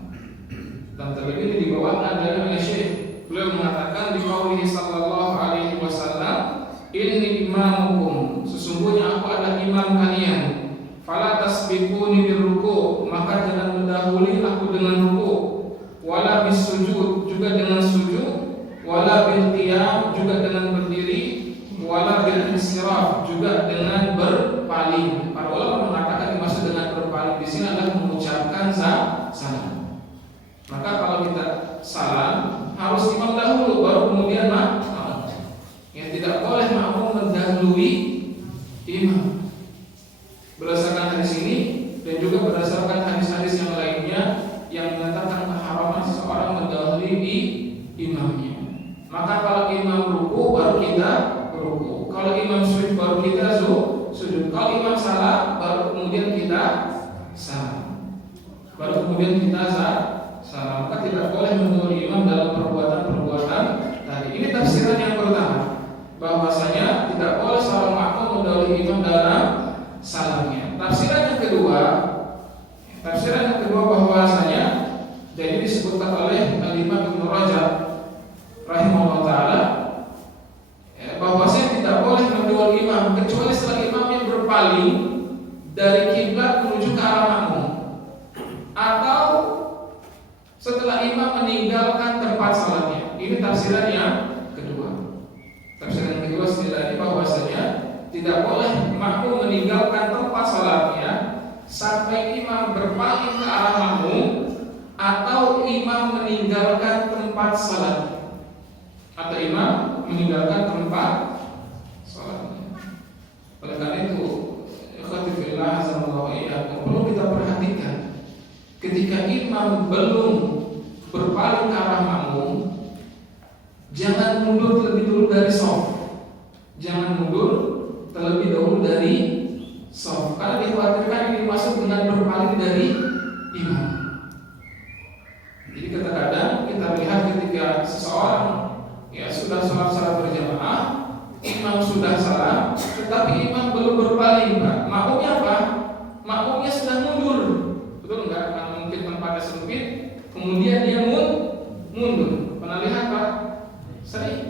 Dan terlebih di bawah adanya oleh Syekh, beliau mengatakan di qaulihi sallallahu alaihi wasallam, inni imamukum, sesungguhnya aku adalah imam kalian. Fala tasbiquni birruku, maka jangan mendahului aku dengan ruku. Wala bisujud, juga dengan sujud. Wala bil qiyam, juga dengan berdiri. Wala bil insiraf, juga dengan berpaling. Para ulama mengatakan dimaksud dengan berpaling di sini adalah mengucapkan salam. Maka kalau kita salam harus imam dahulu, baru kemudian makmum. Ya, tidak boleh makmum mendahului imam. Berdasarkan hadis ini dan juga berdasarkan hadis-hadis yang lainnya yang menyatakan keharaman seseorang mendahului imamnya. Maka kalau imam ruku baru kita ruku. Kalau imam sujud baru kita sujud. Kalau imam salam baru kemudian kita salam. Baru kemudian kita salam. Maka tidak boleh mendahului imam dalam perbuatan-perbuatan tadi. Ini tafsiran yang pertama, bahwasanya tidak boleh seorang makmum mendahului imam dalam salamnya. Tafsiran yang kedua bahwasanya jadi disebutkan oleh Al-Imam Ibnu Rajab rahimahullah taala, bahwasanya tidak boleh mendahului imam kecuali setelah imamnya berpaling dari kiblat menuju ke arah makmum, atau setelah imam meninggalkan tempat salatnya. Ini tafsiran yang kedua. Tafsiran kedua istilah ini bahwasanya tidak boleh makmum meninggalkan tempat salatnya sampai imam berpaling ke arah makmum atau imam meninggalkan tempat salat, atau imam meninggalkan tempat salatnya. Oleh karena itu, ikhwati fillah azza perlu kita perhatikan ketika imam belum berpaling ke arah makmum, jangan mundur terlebih dulu dari shaf. Jangan mundur terlebih dahulu dari shaf, karena dikhawatirkan ini masuk dengan berpaling dari imam. Jadi kadang-kadang kita lihat ketika seseorang sudah sholat secara berjamaah, imam sudah salam, tetapi imam belum berpaling, Pak. Makmumnya apa? Makmumnya sudah mundur, betul nggak? Karena mungkin tempatnya sempit, kemudian dia mundur. Pernah lihat, Pak? Sering.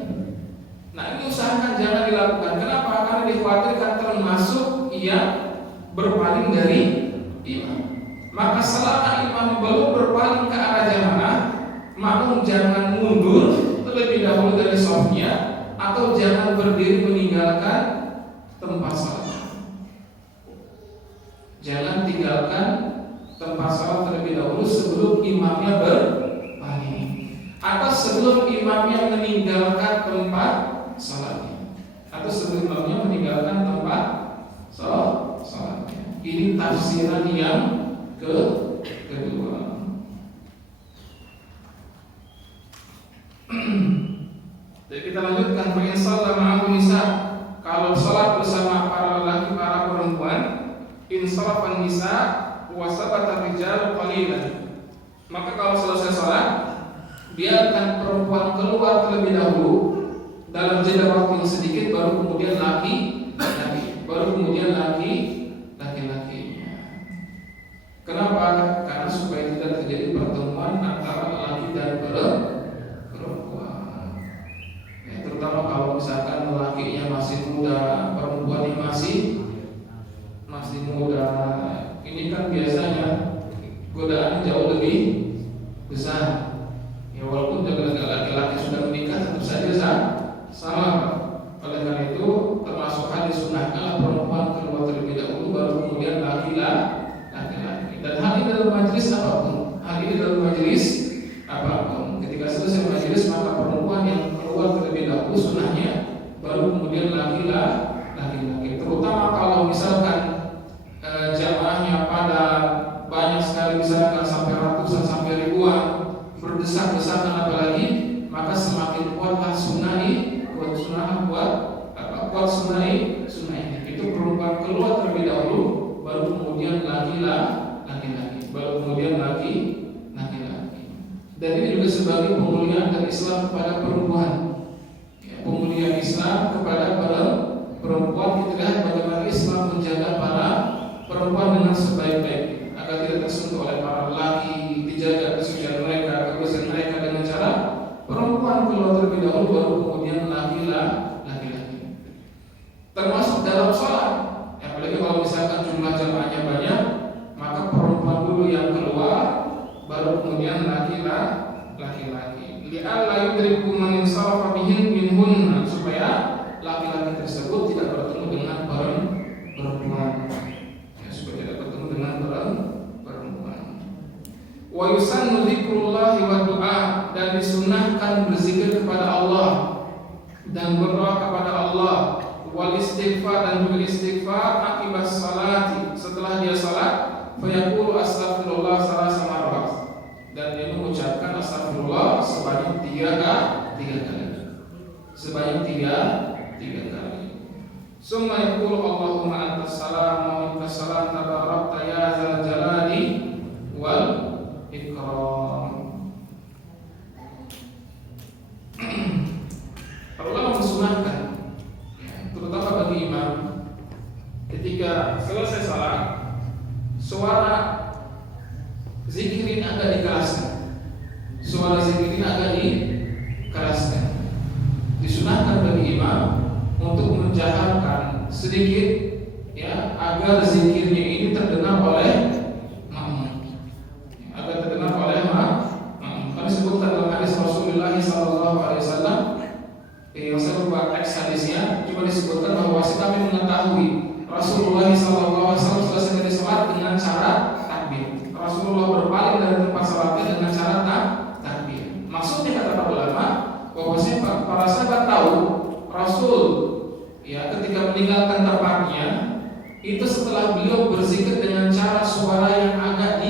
Nah, ini usahakan jangan dilakukan. Kenapa? Karena dikhawatirkan termasuk yang berpaling dari imam. Maka selama imam belum berpaling ke arah jamaah, makmum jangan mundur terlebih dahulu dari shafnya, atau jangan berdiri meninggalkan tempat salat. Jangan tinggalkan tempat salat terlebih dahulu sebelum imamnya berpaling, atau sebelum imamnya meninggalkan tempat salatnya, atau sebelum imamnya meninggalkan tempat salatnya. Ini tafsiran yang kedua. Jadi kita lanjutkan, fa in shalla ma'ahu nisa, kalau salat bersama para lelaki, para perempuan, in sharafan nisa wa sabata rijal qalilan, maka kalau selesai salat biarkan perempuan keluar terlebih dahulu dalam jeda waktu yang sedikit, baru kemudian laki-lakinya. Kenapa? Karena supaya tidak terjadi pertemuan antara laki dan perempuan. Terutama kalau misalkan lelakinya masih muda, perempuannya masih muda. Ini kan biasanya godaan jauh lebih besar. Ya, walaupun laki-laki sudah menikah, tentu saja sama. Oleh karena itu termasuk hadis sunnahnya perempuan keluar terlebih dahulu, baru kemudian laki-laki. Dan hal ini dalam majelis apapun, ketika selesai majelis maka perempuan yang keluar terlebih dahulu sunnahnya, baru kemudian laki-laki. Terutama kalau misalkan jamaahnya pada banyak sekali, misalkan sampai ratusan sampai ribuan, berdesak-desakan apalagi, maka semakin kuatlah sunnah ini. Itu perempuan keluar terlebih dahulu, baru kemudian laki-laki. Dan ini juga sebagai pemuliaan dari Islam kepada perempuan. Pemuliaan Islam kepada perempuan, kita lihat bagaimana Islam menjaga para perempuan dengan sebaik-baik, agar tidak tersentuh oleh para laki, dijaga kesucian mereka, kebersihan mereka dengan cara perempuan keluar terlebih dahulu, baru kemudian laki-laki. Termasuk dalam sholat, apalagi kalau misalkan jumlah jamaahnya banyak, maka perempuan dulu yang keluar, baru kemudian laki-laki. Li'alla yudriku man insarafa bihin minhunna, supaya laki-laki tersebut tidak bertemu dengan perempuan. Supaya tidak bertemu dengan perempuan. Wa yusannu dzikrullahi wa du'a, dan disunahkan berzikir kepada Allah dan berdoa kepada Allah, wal istighfar, dan juga istighfar akibat salati, setelah dia salat, fa yaqulu astaghfirullah salasa marrat, dan dia mengucapkan astagfirullah sebanyak tiga kali. Summa yaqulu Allahumma antas salam wa minkas salam tabarakta ya dzal jalali wal ikram. Ulama mensunahkan, terutama bagi imam, ketika selesai salat, suara zikirin agak dikeraskan. Disunahkan bagi imam untuk menjaharkan sedikit, agar zikirnya ini terdengar oleh makmum. Kami sebutkan dalam hadis Rasulullah SAW yang serupa teks bahwasanya kami mengetahui Rasulullah SAW selesai dari salat dengan cara takbir. Rasulullah berpaling dari tempat salatnya dengan cara takbir. Maksudnya kata para ulama, bahwasanya para sahabat tahu Rasul ya ketika meninggalkan tempatnya itu setelah beliau berzikir dengan cara suara yang agak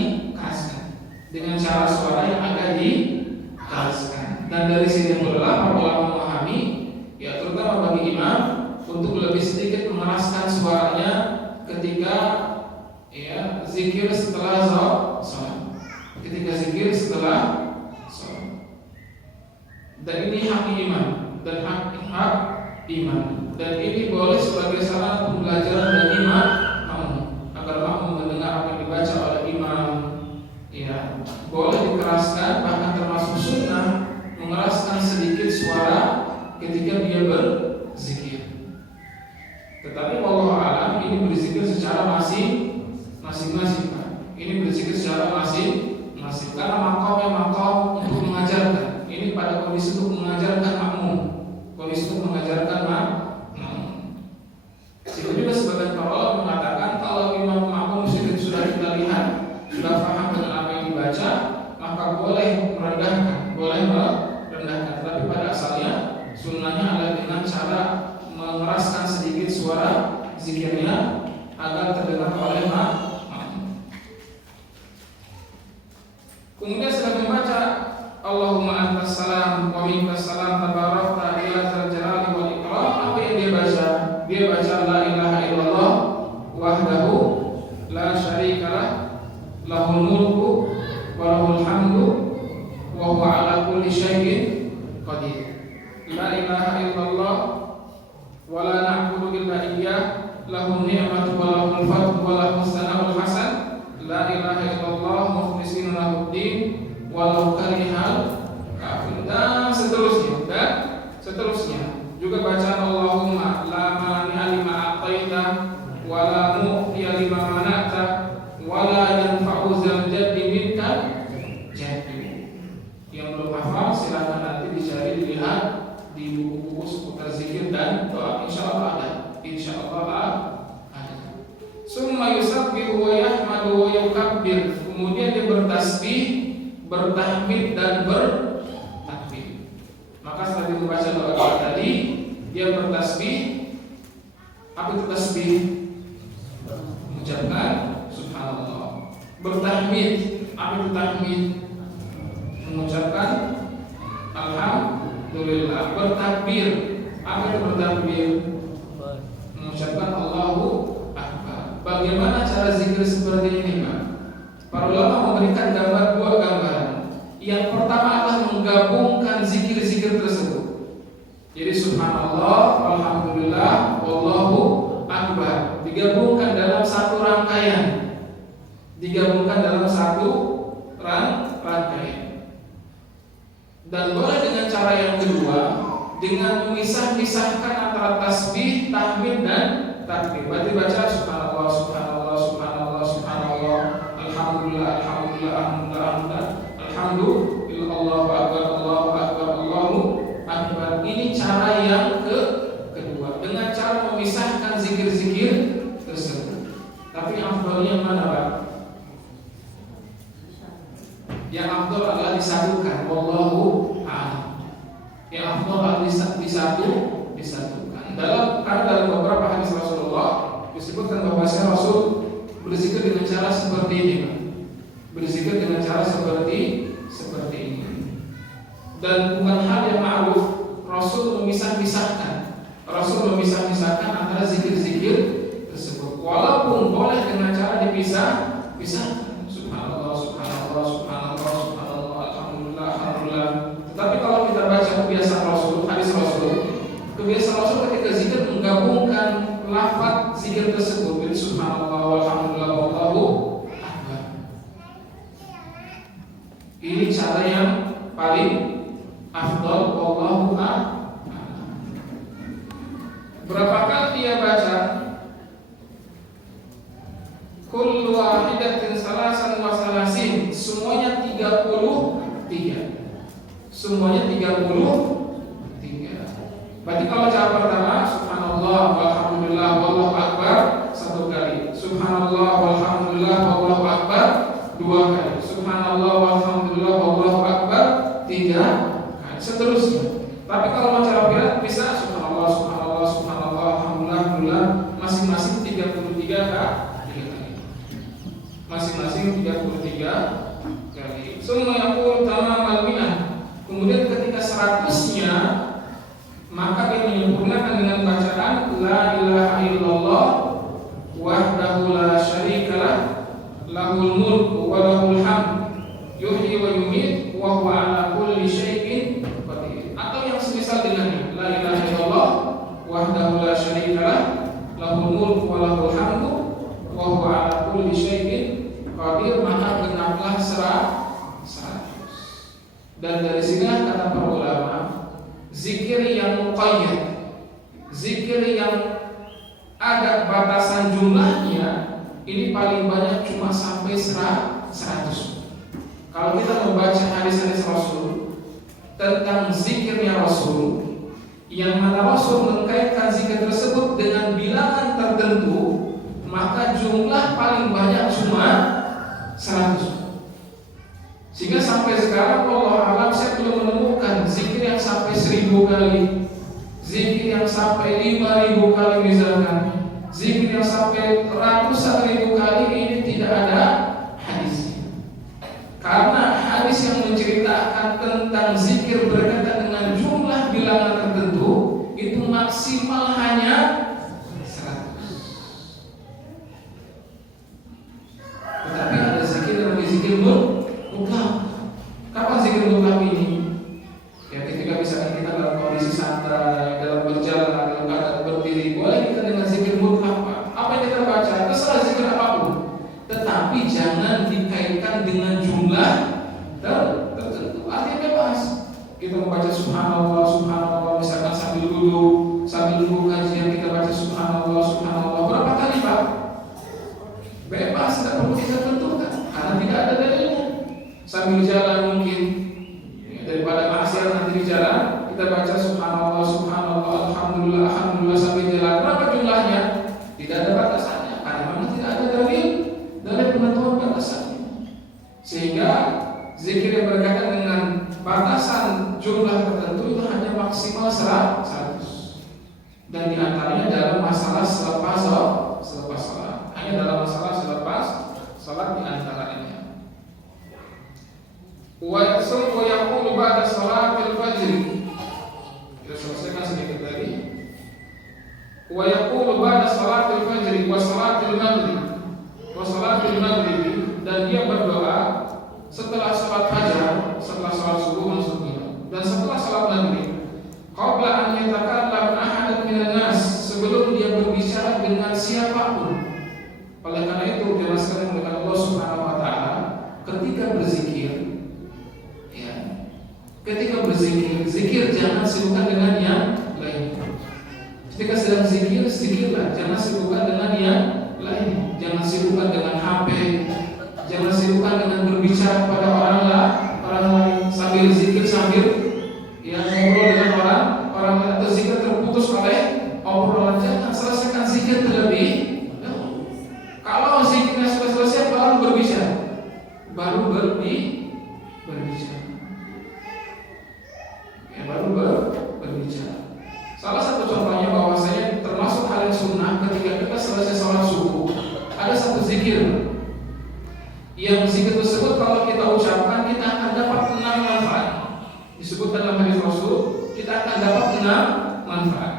dikeraskan, dan dari sini pula para ulama memahami ya terutama bagi imam untuk lebih sedikit mengeraskan suaranya ketika ya zikir setelah sholat. Dan ini hak imam dan hak imam, dan ini boleh sebagai sarana pembelajaran bagi makmum agar makmum mendengar apa yang dibaca oleh imam. Ya, boleh dikeraskan, bahkan termasuk sunnah mengeraskan sedikit suara ketika dia berzikir. Tetapi wallahu a'lam ini berzikir secara masing-masing. Ini berzikir secara masing-masing karena makamnya makam untuk mengajarkan. Ini pada kondisi untuk mengajarkan makmum. Sehingga juga sebagian para ulama mengatakan kalau imam makmum sudah kita lihat sudah paham dengan apa yang dibaca, maka boleh merendahkan. Tapi pada asalnya sunnahnya adalah dengan cara mengeraskan sedikit suara zikirnya agar terdengar oleh makmum. Kemudian setelah membaca Allahumma antas salam wa minkas salam tabarakta ya dzal jalali wal ikram, apa yang dia baca? Dia baca la ilaha illallah wahdahu la syarikalah lahul mulku wa lahul hamdu wa huwa ala kulli syai'in qadir. La ilaha illallah wa la na'budu illa iyyah lahun ni'matu wa lahul fadlu wa lahus sana'ul hasan. La ilaha illallah mukhlishina lahuddin walau karihal kafir, dan seterusnya. Juga bacaan Allahumma la mani'a lima a'taita wa la mu'tiya lima mana'ta wa la yanfa'u dzal jaddi minkal jaddu. Yang belum hafal silakan nanti dicari dilihat di buku-buku seputar zikir dan doa, insyaallah ada. Summa yusabbihu wa yahmadu wa yukabbir. Kemudian dia bertasbih, bertahmid dan bertakbir. Maka setelah membaca doa tadi, dia bertasbih. Apa itu tasbih? Mengucapkan subhanallah. Bertahmid. Apa itu tahmid? Mengucapkan alhamdulillah. Bertakbir. Apa itu bertakbir? Mengucapkan Allahu Akbar. Bagaimana cara zikir seperti ini, Pak? Para ulama memberikan dua gambaran. Yang pertama adalah menggabungkan zikir-zikir tersebut. Jadi subhanallah, alhamdulillah, wallahu akbar digabungkan dalam satu rangkaian. Dan boleh dengan cara yang kedua, dengan memisah-misahkan antara tasbih, tahmid dan takbir. Berarti baca subhanallah, subhanallah, subhanallah, subhanallah, alhamdulillah, alhamdulillah, alhamdulillah, alhamdulillah, Allahu akbar, Allahu akbar, Allahu akbar. Ini cara yang kedua, dengan cara memisahkan zikir-zikir tersebut. Tapi afdalnya mana, Pak? Yang afdal adalah disatukan. Wallahu a'lam. Yang afdal adalah disatukan. Karena dalam beberapa hadis Rasulullah disebutkan bahwasanya Rasul berzikir dengan cara seperti ini, Pak. Berzikir dengan cara seperti ini. Dan bukan hal yang ma'ruf, Rasul memisah-misahkan antara zikir-zikir tersebut. Walaupun boleh dengan cara dipisah-pisahkan. Subhanallah, subhanallah, subhanallah, subhanallah, alhamdulillah, alhamdulillah. Tetapi kalau kita baca kebiasaan Rasul, hadis Rasul, kebiasaan Rasul ketika zikir menggabungkan lafaz zikir tersebut. Jadi subhanallah, alhamdulillah, wallahu akbar. Ini cara yang paling afdal, wallahu a'lam. Berapa kali dia baca? Kullu wahidatin salasan wa salasin. Semuanya 33. Semuanya 33. Berarti kalau cara pertama subhanallah walhamdulillah walhamdulillah wallahu akbar 1 kali, subhanallah walhamdulillah wallahu akbar 2 kali, subhanallah walhamdulillah wallahu akbar 3 kali, seterusnya. Tapi kalau macam pirat bisa subhanallah subhanallah subhanallah alhamdulillah masing-masing 33 kali. Masing-masing 33 kali. Summa yaqulu tamamal mi'ah. Kemudian ketika 100-nya maka dia menyempurnakan dengan bacaan la ilaha illallah wahdahu la syarikalah lahul mulku wa lahul hamd yuhyi wa yumiit wa huwa ala kulli syai'in qadir. Atau yang semisal dengannya, la ilaha illallah wahdahu la syarikalah lahul mulku wa lahul hamdu wa huwa ala kulli syai'in qadir, maka genaplah 100. Dan dari sini kata para ulama, zikir yang muqayyad, zikir yang ada batasan jumlahnya, ini paling banyak cuma sampai 100. Kalau kita membaca hadis-hadis Rasul tentang zikirnya Rasul, yang mana Rasul mengkaitkan zikir tersebut dengan bilangan tertentu, maka jumlah paling banyak cuma 100. Sehingga sampai sekarang Allah alam saya belum menemukan zikir yang sampai 1000 kali, zikir yang sampai 5000 kali misalkan, zikir yang sampai ratusan ribu kali, ini tidak ada hadis. Karena hadis yang menceritakan tentang zikir berkaitan dengan jumlah bilangan tertentu itu maksimal hanya 100. Tetapi ada zikir yang zikir mutlak. Kapan zikir mutlak ini? Ya ketika misalkan kita dalam kondisi santai, dalam berjalan, dalam keadaan berdiri, boleh kita dengan zikir mutlak, Pak. Apa yang kita baca, terserah zikir apapun. Tetapi jangan dikaitkan dengan jumlah tertentu. Artinya bebas. Kita membaca subhanallah, subhanallah, misalkan sambil duduk kajian kita baca subhanallah, subhanallah. Berapa kali, Pak? Bebas, tidak perlu kita tentukan, karena tidak ada dalilnya. Sambil jalan mungkin, ya, daripada maksiat nanti di jalan, kita baca subhanallah, subhanallah, alhamdulillah, alhamdulillah sambil jalan. Berapa jumlahnya? Tidak ada batasannya, karena memang tidak ada dalil penentuan batasannya. Sehingga zikir yang berkaitan dengan batasan jumlah tertentu itu hanya maksimal 100. Dan diantaranya dalam masalah selepas salat, hanya dalam masalah selepas salat diantaranya. Wa yaqulu ba'da salatil fajr. Kita selesaikan sedikit tadi. Wa yaqulu ba'da salatil fajr wa salatil maghrib. Wa salatil maghrib, dan dia berdoa setelah salat fajar, setelah salat subuh maksudnya, dan setelah salat maghrib. Qabla an yatakallam ahadun minan nas, sebelum dia berbicara dengan siapapun. Oleh karena itu jelaskan oleh Allah Subhanahu wa taala ketika berzikir, ketika berzikir, zikir jangan sibukkan dengan yang lain. Ketika sedang zikir, zikirlah, jangan sibukkan dengan yang lain. Jangan sibukkan dengan HP, jangan sibukkan dengan berbicara kepada orang lain. Sambil zikir, sambil ngobrol dengan orang lain, atau zikir terputus oleh obrolan. Jangan, selesaikan zikir terlebih dahulu. Kalau zikirnya sudah selesai, baru berbicara, baru berbicara. Baru berbicara. Salah satu contohnya bahwasanya termasuk hal yang sunnah ketika kita selesai sholat subuh, ada satu zikir. Yang zikir tersebut kalau kita ucapkan, kita akan dapat 6 manfaat. Disebut dalam hadis Rasul, kita akan dapat 6 manfaat.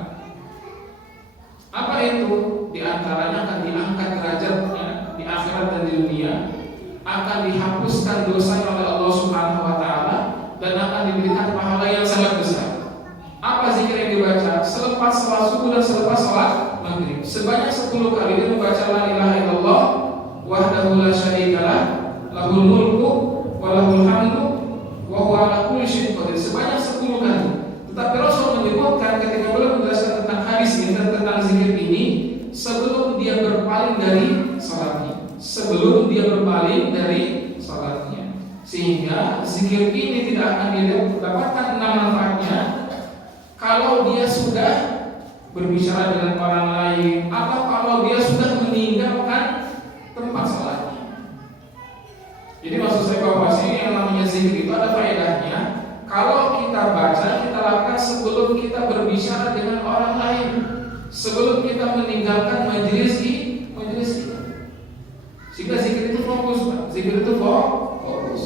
Apa itu? Di antaranya akan diangkat derajatnya di akhirat dan di dunia, akan dihapuskan dosanya oleh Allah Subhanahu wa taala, dan akan diberikan pahala yang sangat besar. Apa zikir yang dibaca? Selepas salat subuh dan selepas salat maghrib, sebanyak 10 kali dia membaca la ilaha illallah wahdahu la syarikalah lahul mulku wa lahul hamdu wa huwa ala kulli syai'in qadir, sebanyak 10 kali. Tetapi Rasul menyebutkan ketika beliau menjelaskan tentang hadis ini dan tentang zikir ini, sebelum dia berpaling dari salatnya, sehingga zikir ini tidak akan didapatkan 6 manfaatnya kalau dia sudah berbicara dengan orang lain, atau kalau dia sudah meninggalkan tempat salatnya. Jadi maksud saya bahwa sini yang namanya zikir itu ada faedahnya. Kalau kita baca, kita lakukan sebelum kita berbicara dengan orang lain, sebelum kita meninggalkan majelis kita. Sehingga zikir itu fokus, Pak. Zikir itu fokus.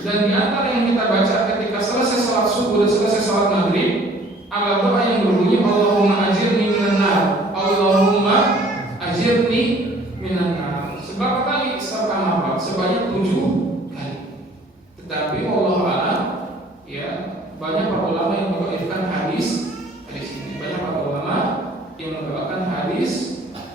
Dan di antara yang kita baca ketika selesai sholat subuh dan selesai sholat maghrib, ada doa yang berbunyi Allahumma ajirni minan nar, Allahumma ajirni minan nar. Sebab kali pertama Pak sebanyak 7 kali. Tetapi Allah a'lam, ya, banyak para ulama yang meriwayatkan hadis ini. Banyak para ulama yang meriwayatkan hadis ini.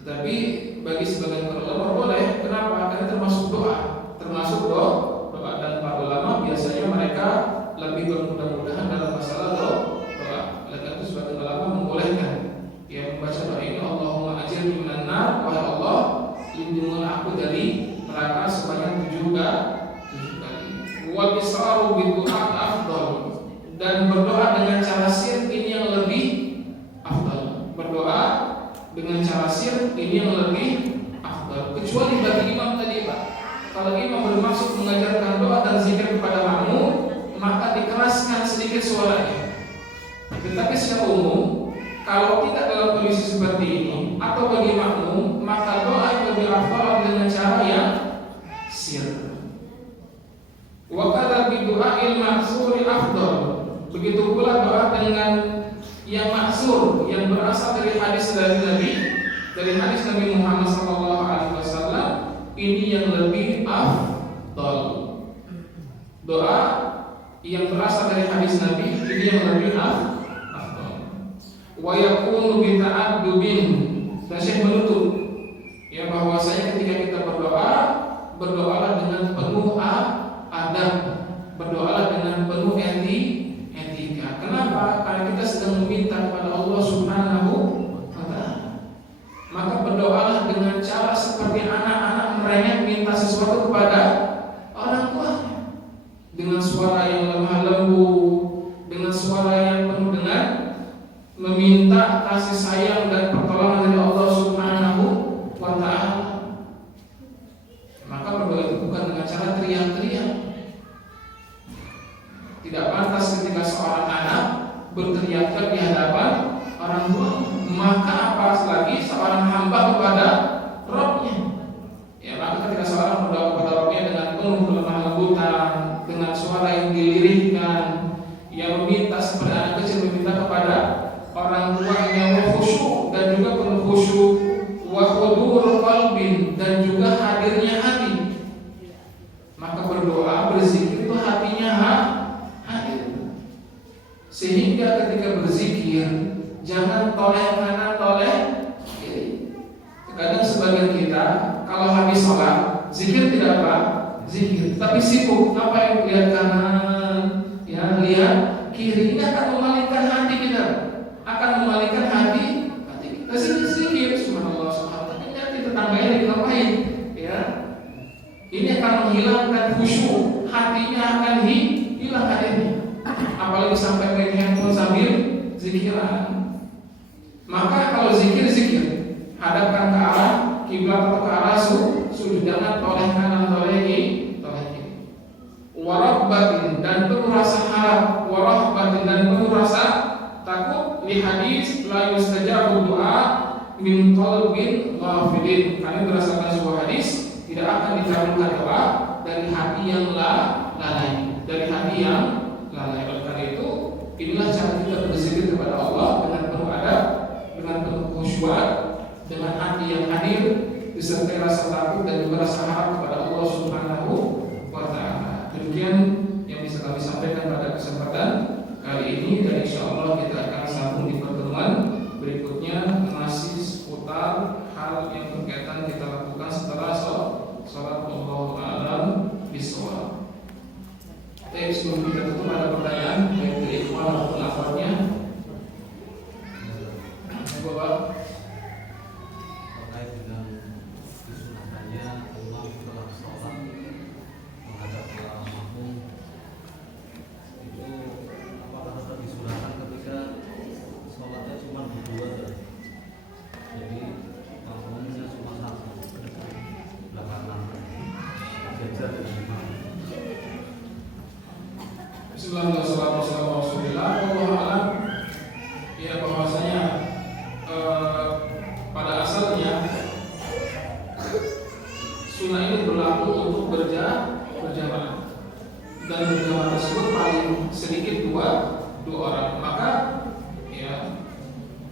Tetapi bagi sebagian para ulama boleh. Kenapa? Karena termasuk doa. Dan para ulama biasanya mereka lebih bermudah-mudahan dalam masalah doa. Oleh karena itu sebagian ulama membolehkan yang membaca doa ini, Allahumma ajirni minan nar, wahai Allah, lindungilah aku dari neraka sebanyak 7 kali. Wal israru bidu'a afdal, dan berdoa dengan cara sir ini yang lebih afdal. Berdoa dengan cara sir ini yang lebih afdal. Kecuali bagi imam tadi, Pak. Kalau imam bermaksud mengajarkan doa dan zikir kepada makmum, maka dikeraskan sedikit suaranya. Tetapi secara umum, kalau tidak dalam kondisi seperti ini atau bagi makmum, maka doa yang lebih afdal dengan cara yang sir. Wa kadza bi du'ail ma'suri afdal. Begitu pula doa dengan yang maksur, yang berasal dari hadis Nabi Muhammad SAW, ini yang lebih afdal. Doa yang berasal dari hadis Nabi ini yang lebih afdal. Wa yakunu bi ta'addubin, dan Syekh menutup ya bahwasanya ketika kita berdoalah dengan penuh adab, berdoalah dengan penuh etika. Kenapa? Karena kita sedang meminta kepada Allah Subhanahu wa ta'ala. Maka berdoalah dengan cara seperti anak-anak merengek minta sesuatu kepada orang tuanya, dengan suara yang lemah lembut, dengan suara yang penuh dengan meminta kasih sayang dan pertolongan dari Allah Subhanahu wa ta'ala. Maka berdoa itu bukan dengan cara teriak-teriak. Tidak pantas ketika seorang anak berteriak di hadapan orang tua, maka apalagi lagi seorang hamba kepada Rabb-nya. Ya, maka ketika seorang berdoa kepada Rabb-nya dengan penuh kelemah lembutan, dengan suara yang dilirihkan, yang meminta seperti anak kecil meminta kepada orang tuanya, wa khusyuk, dan juga penuh khusyuk, wa hudur qalbin, dan juga hadirnya hati. Maka berdoa, berzikir itu hatinya hadir. Sehingga ketika berzikir jangan toleh kanan toleh kiri. Kadang sebagian kita kalau habis sholat zikir tidak apa? Zikir, tapi sibuk apa yang lihat kanan, ya lihat kiri. Ini akan memalingkan hati kita, akan memalingkan hati kita. Zikir subhanallah subhanallah, tapi nanti tetangganya dilapain, ya. Ini akan menghilangkan khusyuk, hatinya akan hilang hadirnya. Apalagi sampai main handphone sambil zikiran. Maka kalau zikir, hadapkan ke arah kiblat atau ke arah sujud, jangan toleh kanan toleh kiri. Warahbatin, dan penuh rasa harap, warahbatin, dan penuh rasa takut. Li hadis la yustajabu du'a min qalbin ghafilin, karena berdasarkan sebuah hadis tidak akan dikabulkan doa dari hati yang lalai, dari hati yang lalai. Oleh karena itu, inilah cara kita berzikir kepada Allah dengan penuh adab, dengan penuh khusyuk, dengan hati yang hadir, disertai rasa takut dan juga rasa harap kepada Allah Subhanahu wa ta'ala. Demikian yang bisa kami sampaikan pada kesempatan kali ini, dan insyaallah kita akan sambung di pertemuan berikutnya, masih seputar hal yang berkaitan kita lakukan setelah sholat. Wallahu a'lam bishawab. Sebelum kita tutup, ada pertanyaan baik dari ikhwan maupun akhwatnya. Bapak terkait dengan disunahannya Allah setelah sholat Bismillahirrahmanirrahim. Wallahu a'lam. Ya, bahwasanya pada asalnya sunnah ini berlaku untuk berjamaah, dan berjamaah tersebut paling sedikit dua orang. Maka ya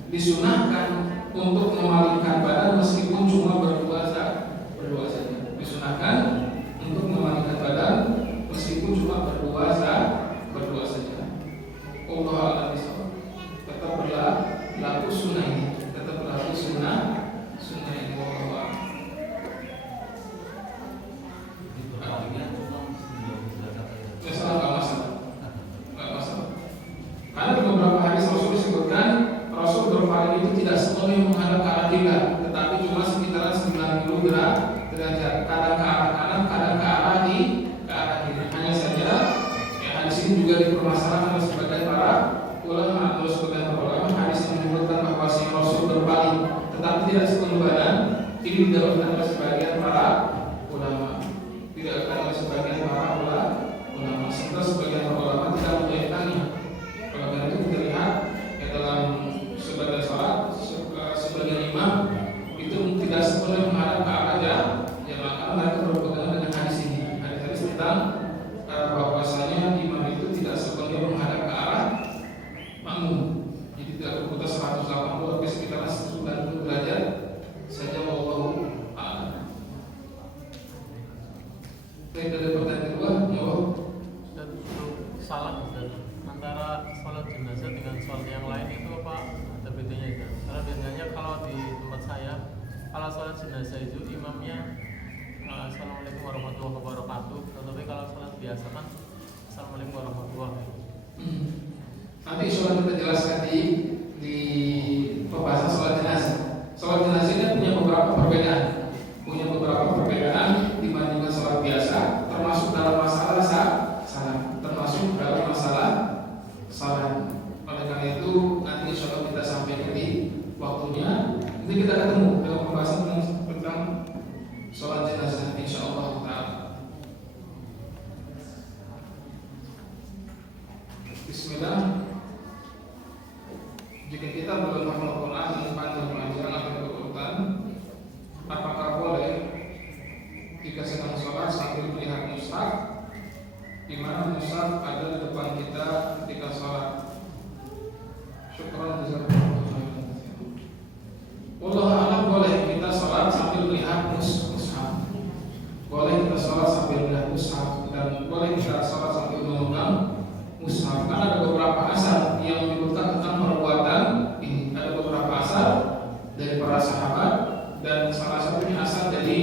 disunahkan untuk memalingkan badan meskipun cuma berdua saja. Disunahkan untuk memalingkan badan meskipun cuma berdua saja. Allah a'lam bishawab. Tetap berlaku sunnah ini. Tetap berlaku sunnah ini. Allah a'lam. Nggak masalah. Karena di beberapa hadis Rasul disebutkan Rasul berpaling itu tidak sepenuhnya menghadap ke arah kiblat, tetapi cuma sekitaran 90 derajat, kadang ke arah kanan, kadang ke arah kiri. Hanya saja ya, hadis ini juga dipermasalahkan oleh sebagian para ulama atau sebagian para ulama. Hadis yang menyebutkan bahwa si Rasul berpaling tetapi tidak sepenuh badan, ini didapatkan oleh sebagian para ulama. Serta sebagian para ulama tidak menjadikannya. Kalau karena itu kita lihat ya, dalam sebagian salat sebagian imam itu tidak sepenuhnya menghadap ke arah ya, maka mereka berpegang dengan hadis ini. Hadis tentang bahwasanya imam itu tidak sepenuhnya menghadap ke arah makmum. Jadi tidak berputar 180 tapi sekitar 90 derajat saja. Wallahu a'lam. Baik, ada pertanyaan kedua? Jawab. Salat antara sholat jenazah dengan sholat yang lain itu apa ada bedanya itu? Karena biasanya kalau di tempat saya, kalau sholat jenazah itu imamnya Assalamualaikum warahmatullahi wabarakatuh, tetapi kalau sholat biasa kan Assalamualaikum warahmatullahi wabarakatuh. Nanti sholat kita jelaskan di pembahasan sholat jenazah. Sholat jenazah ini punya beberapa perbedaan dibandingkan sholat biasa, termasuk dalam masalah salat. Oleh karena itu nanti insya Allah kita sampaikan di waktunya. Nanti kita ketemu dalam pembahasan tentang sholat jenazah insya Allah ta'ala. Bismillah. Jika kita belum hafal Quran panjang pelajaran atau berurutan, apakah boleh jika sedang sholat sambil melihat mushaf, di mana mushaf ada di depan kita ketika sholat? Syukran jazakumullah khairan. Wallahu a'lam. Boleh kita sholat sambil melihat mushaf. Boleh kita sholat sambil melihat mushaf, dan boleh kita sholat sambil memegang mushaf. Karena ada beberapa asar yang menyebutkan tentang perbuatan ini. Ada beberapa asar dari para sahabat, dan salah satunya asar dari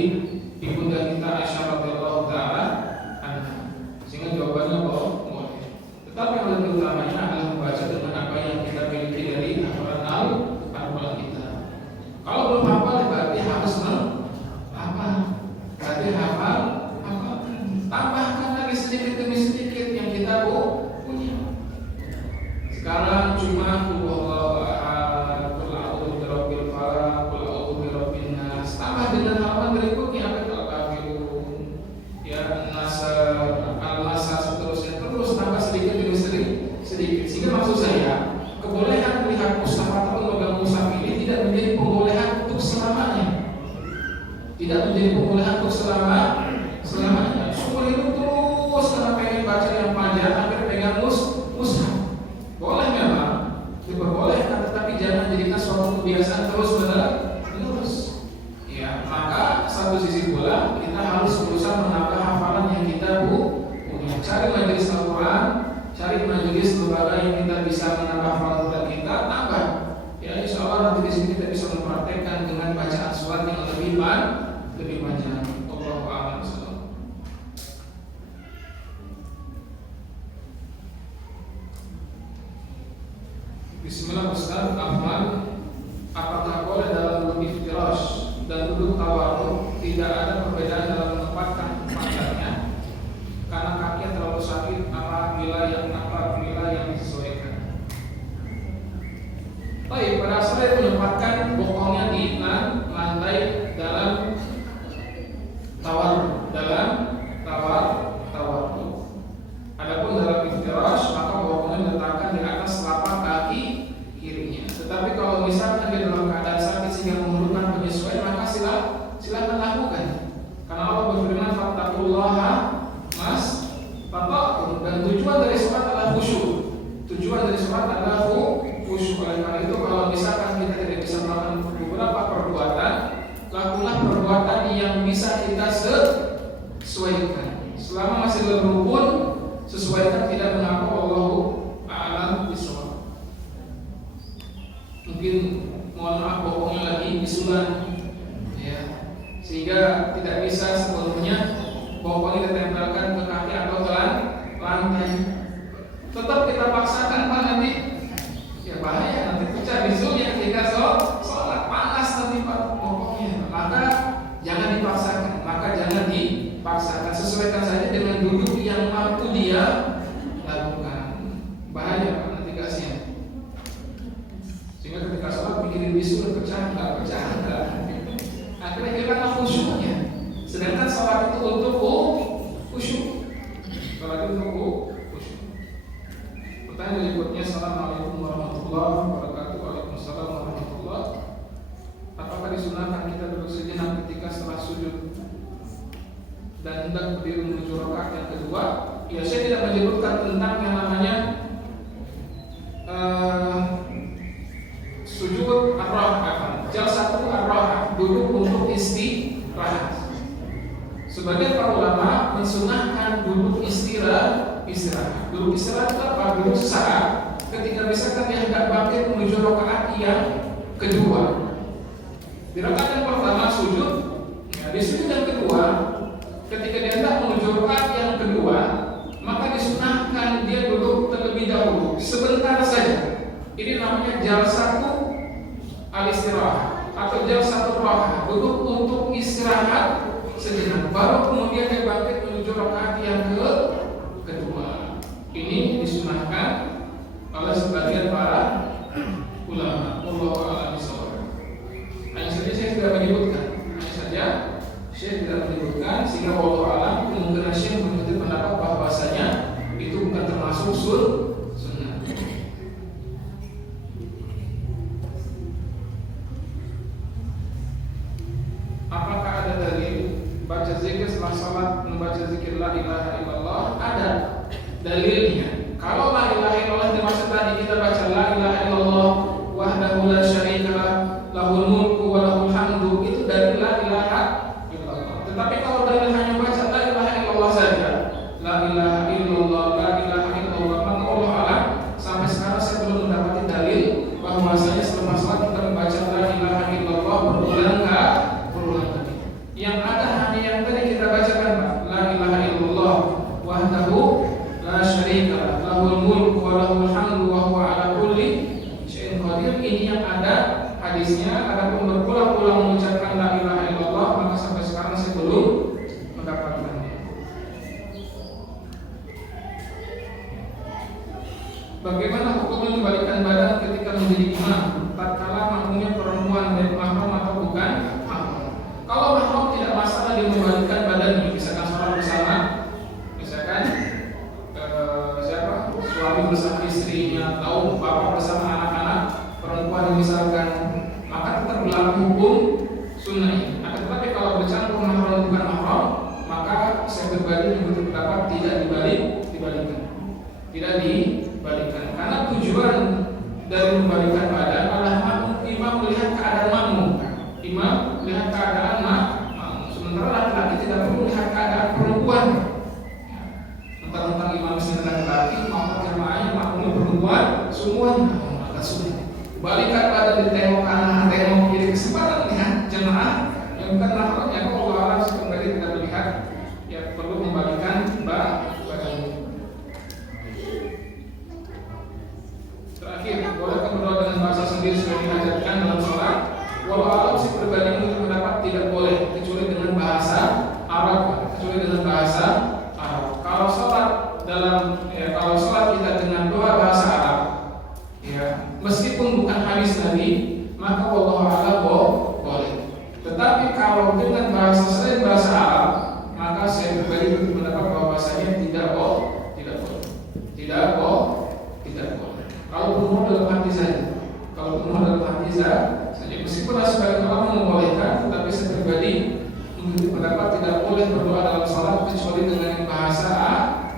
ibunda kita Aisyah radhiyallahu taala anha. Sehingga jawabannya boleh. Tetapi yang lebih utamanya adalah membaca dengan apa yang kita miliki dari hafalan al-Quran kita. Kalau belum hafal berarti harus menghafal. Berarti hafal. Tambahkan lagi sedikit demi sedikit yang kita punya. Sekarang cuma qul huwallahu ahad, qul a'udzu birabbil falaq, qul a'udzu birabbin nas. Tambah dengan halaman berikutnya apa itu al-kafirun, ya nasr, al-masah, seterusnya, terus tambah sedikit demi sedikit. Sehingga maksud saya, kebolehan melihat mushaf atau memegang mushaf ini tidak menjadi pembolehan untuk selamanya. Tidak menjadi pembolehan untuk selamanya. Semua itu terus karena pengen baca yang panjang akhirnya pegang mushaf. Boleh memang diperbolehkan, tetapi jangan jadikan suatu kebiasaan terus. Ya, maka satu sisi pula kita harus berusaha menambah hafalan yang kita punya. Cari majelis Al-Quran, cari majelis lembaga yang kita bisa menambah hafalan Quran kita, tambah. Ya, insya Allah nanti di sini kita bisa mempraktekkan dengan bacaan surat yang lebih panjang. Allahu a'lam. Bismillah. Ustaz Ahmad, apakah boleh dalam iftirash dan duduk tawarruk tidak ada perbedaan dalam menempatkan pantatnya karena kakinya terlalu sakit apabila yang disesuaikan? Baik, pada asalnya menempatkan bokongnya di lantai dalam tawarruk. Adapun dalam iftirash tujuan dari sholat adalah khusyuk. Tujuan dari sholat adalah khusyuk. Oleh karena itu kalau misalkan kita tidak bisa melakukan beberapa perbuatan, lakukan perbuatan yang bisa kita sesuaikan. Selama masih berrukun, sesuaikan, tidak mengapa. Wallahu a'lam bishawab. Mungkin mohon maaf bokongnya lagi bisulan, ya, sehingga tidak bisa sepenuhnya bokongnya ditempelkan ke kaki atau ke lantai. Tetap kita paksakan, Pak, nanti ya bahaya, nanti pecah bisulnya ketika sholat panas nanti Pak bokongnya. Maka jangan dipaksakan, sesuaikan saja dengan duduk yang mampu dia lakukan. Bahaya Pak, nanti kasihan. Sehingga ketika sholat mikirin bisul pecah nggak. Akhirnya kita khusyuknya. Sedangkan sholat itu untuk khusyuk. Sholat itu untuk khusyuk. Pertanyaan berikutnya, Assalamualaikum warahmatullahi wabarakatuh. Waalaikumsalam warahmatullahi wabarakatuh. Apakah disunahkan kita duduk sejenak ketika setelah sujud dan hendak berdiri menuju rakaat yang kedua? Ya, saya tidak menyebutkan tentang yang namanya sujud ar-rahah, jalsatul ar-rahah, duduk untuk istirahat. Sebagian para ulama mensunahkan duduk istirahat. Duduk istirahat itu apa? Duduk sesaat ketika misalkan dia hendak bangkit menuju rakaat yang kedua. Di rakaat yang pertama sujud, ya, di sujud yang kedua ketika dia hendak menuju rakaat yang kedua, maka disunahkan dia duduk terlebih dahulu sebentar saja. Ini namanya jalsatul al-istirahah atau jalsatul rahah, duduk untuk istirahat sejenak, baru kemudian dia bangkit menuju rakaat yang kedua. Ini disunahkan oleh sebagian para ulama. Wallahu a'lam bishawab. Hanya saja saya tidak menyebutkan, sehingga wallahu a'lam kemungkinan Syekh mengikuti pendapat bahwasanya itu bukan termasuk sunnah. Apakah ada dalil baca zikir setelah salat membaca zikir la ilaha illallah? Ada dalilnya. Kalau la ilaha illallah dimaksud tadi kita baca la ilaha illallah wahdahu la syarikalah lahul mulku wa lahul hamdu, itu dari la ilaha illallah. Tetapi kalau dalil hanya baca la ilaha illallah saja, la ilaha illallah, maka Allah alam sampai sekarang saya belum mendapati dalil bahwasanya setelah salat kita membaca la ilaha illallah berulang kali. Yang ada hanya yang tadi kita bacakan, Pak. La ilaha illallah wahdahu la syarikalah lahul mulku wa lahul hamdu wa huwa ala kulli syai'in qadir. Ini yang ada hadisnya. Adapun berulang-ulang mengucapkan la ilaha illallah, maka sampai sekarang saya belum mendapatkannya. Bagaimana hukum membalikkan badan ketika menjadi imam tatkala makmumnya perempuan dan mahram atau bukan mahram? Kalau mahram tidak masalah dia membalikkan badannya, misalkan sholat bersama, misalkan suami bersama istrinya atau bapak bersama anak-anak perempuan misalkan, maka tetap berlaku hukum sunnah. Akan tetapi kalau bercampur mahram bukan mahram, maka saya pribadi mengikuti pendapat tidak dibalikkan. Karena tujuan dari membalikkan badan adalah imam melihat keadaan makmum. Imam melihat keadaan makmum. Sementara laki-laki tidak perlu melihat keadaan perempuan. Tentang imam sendiri laki-laki, maka jemaahnya makmum perempuan semuanya maka sudah. Balikkan badan di tengok kanan, tengok kiri, kesempatan melihat jemaah yang bukan mahramnya. Kalau Allah kembali tidak melihat, ya perlu membalikkan badan. Terakhir, bolehkah berdoa dengan bahasa sendiri sudah diajarkan dalam sholat? Walau alam si pribadi menurut pendapat tidak boleh kecuali dengan bahasa Arab. Kalau sholat kalau sholat kita dengan doa bahasa Arab, ya meskipun bukan hadis Nabi, maka wallahu a'lam boleh. Tetapi kalau dengan bahasa selain bahasa Arab, maka saya pribadi berpendapat bahwasanya tidak boleh. Kalau penuh dalam hati saja, meskipun sebagian ulama membolehkan, tetapi saya pribadi menurut pendapat tidak boleh berdoa dalam sholat kecuali dengan bahasa Arab.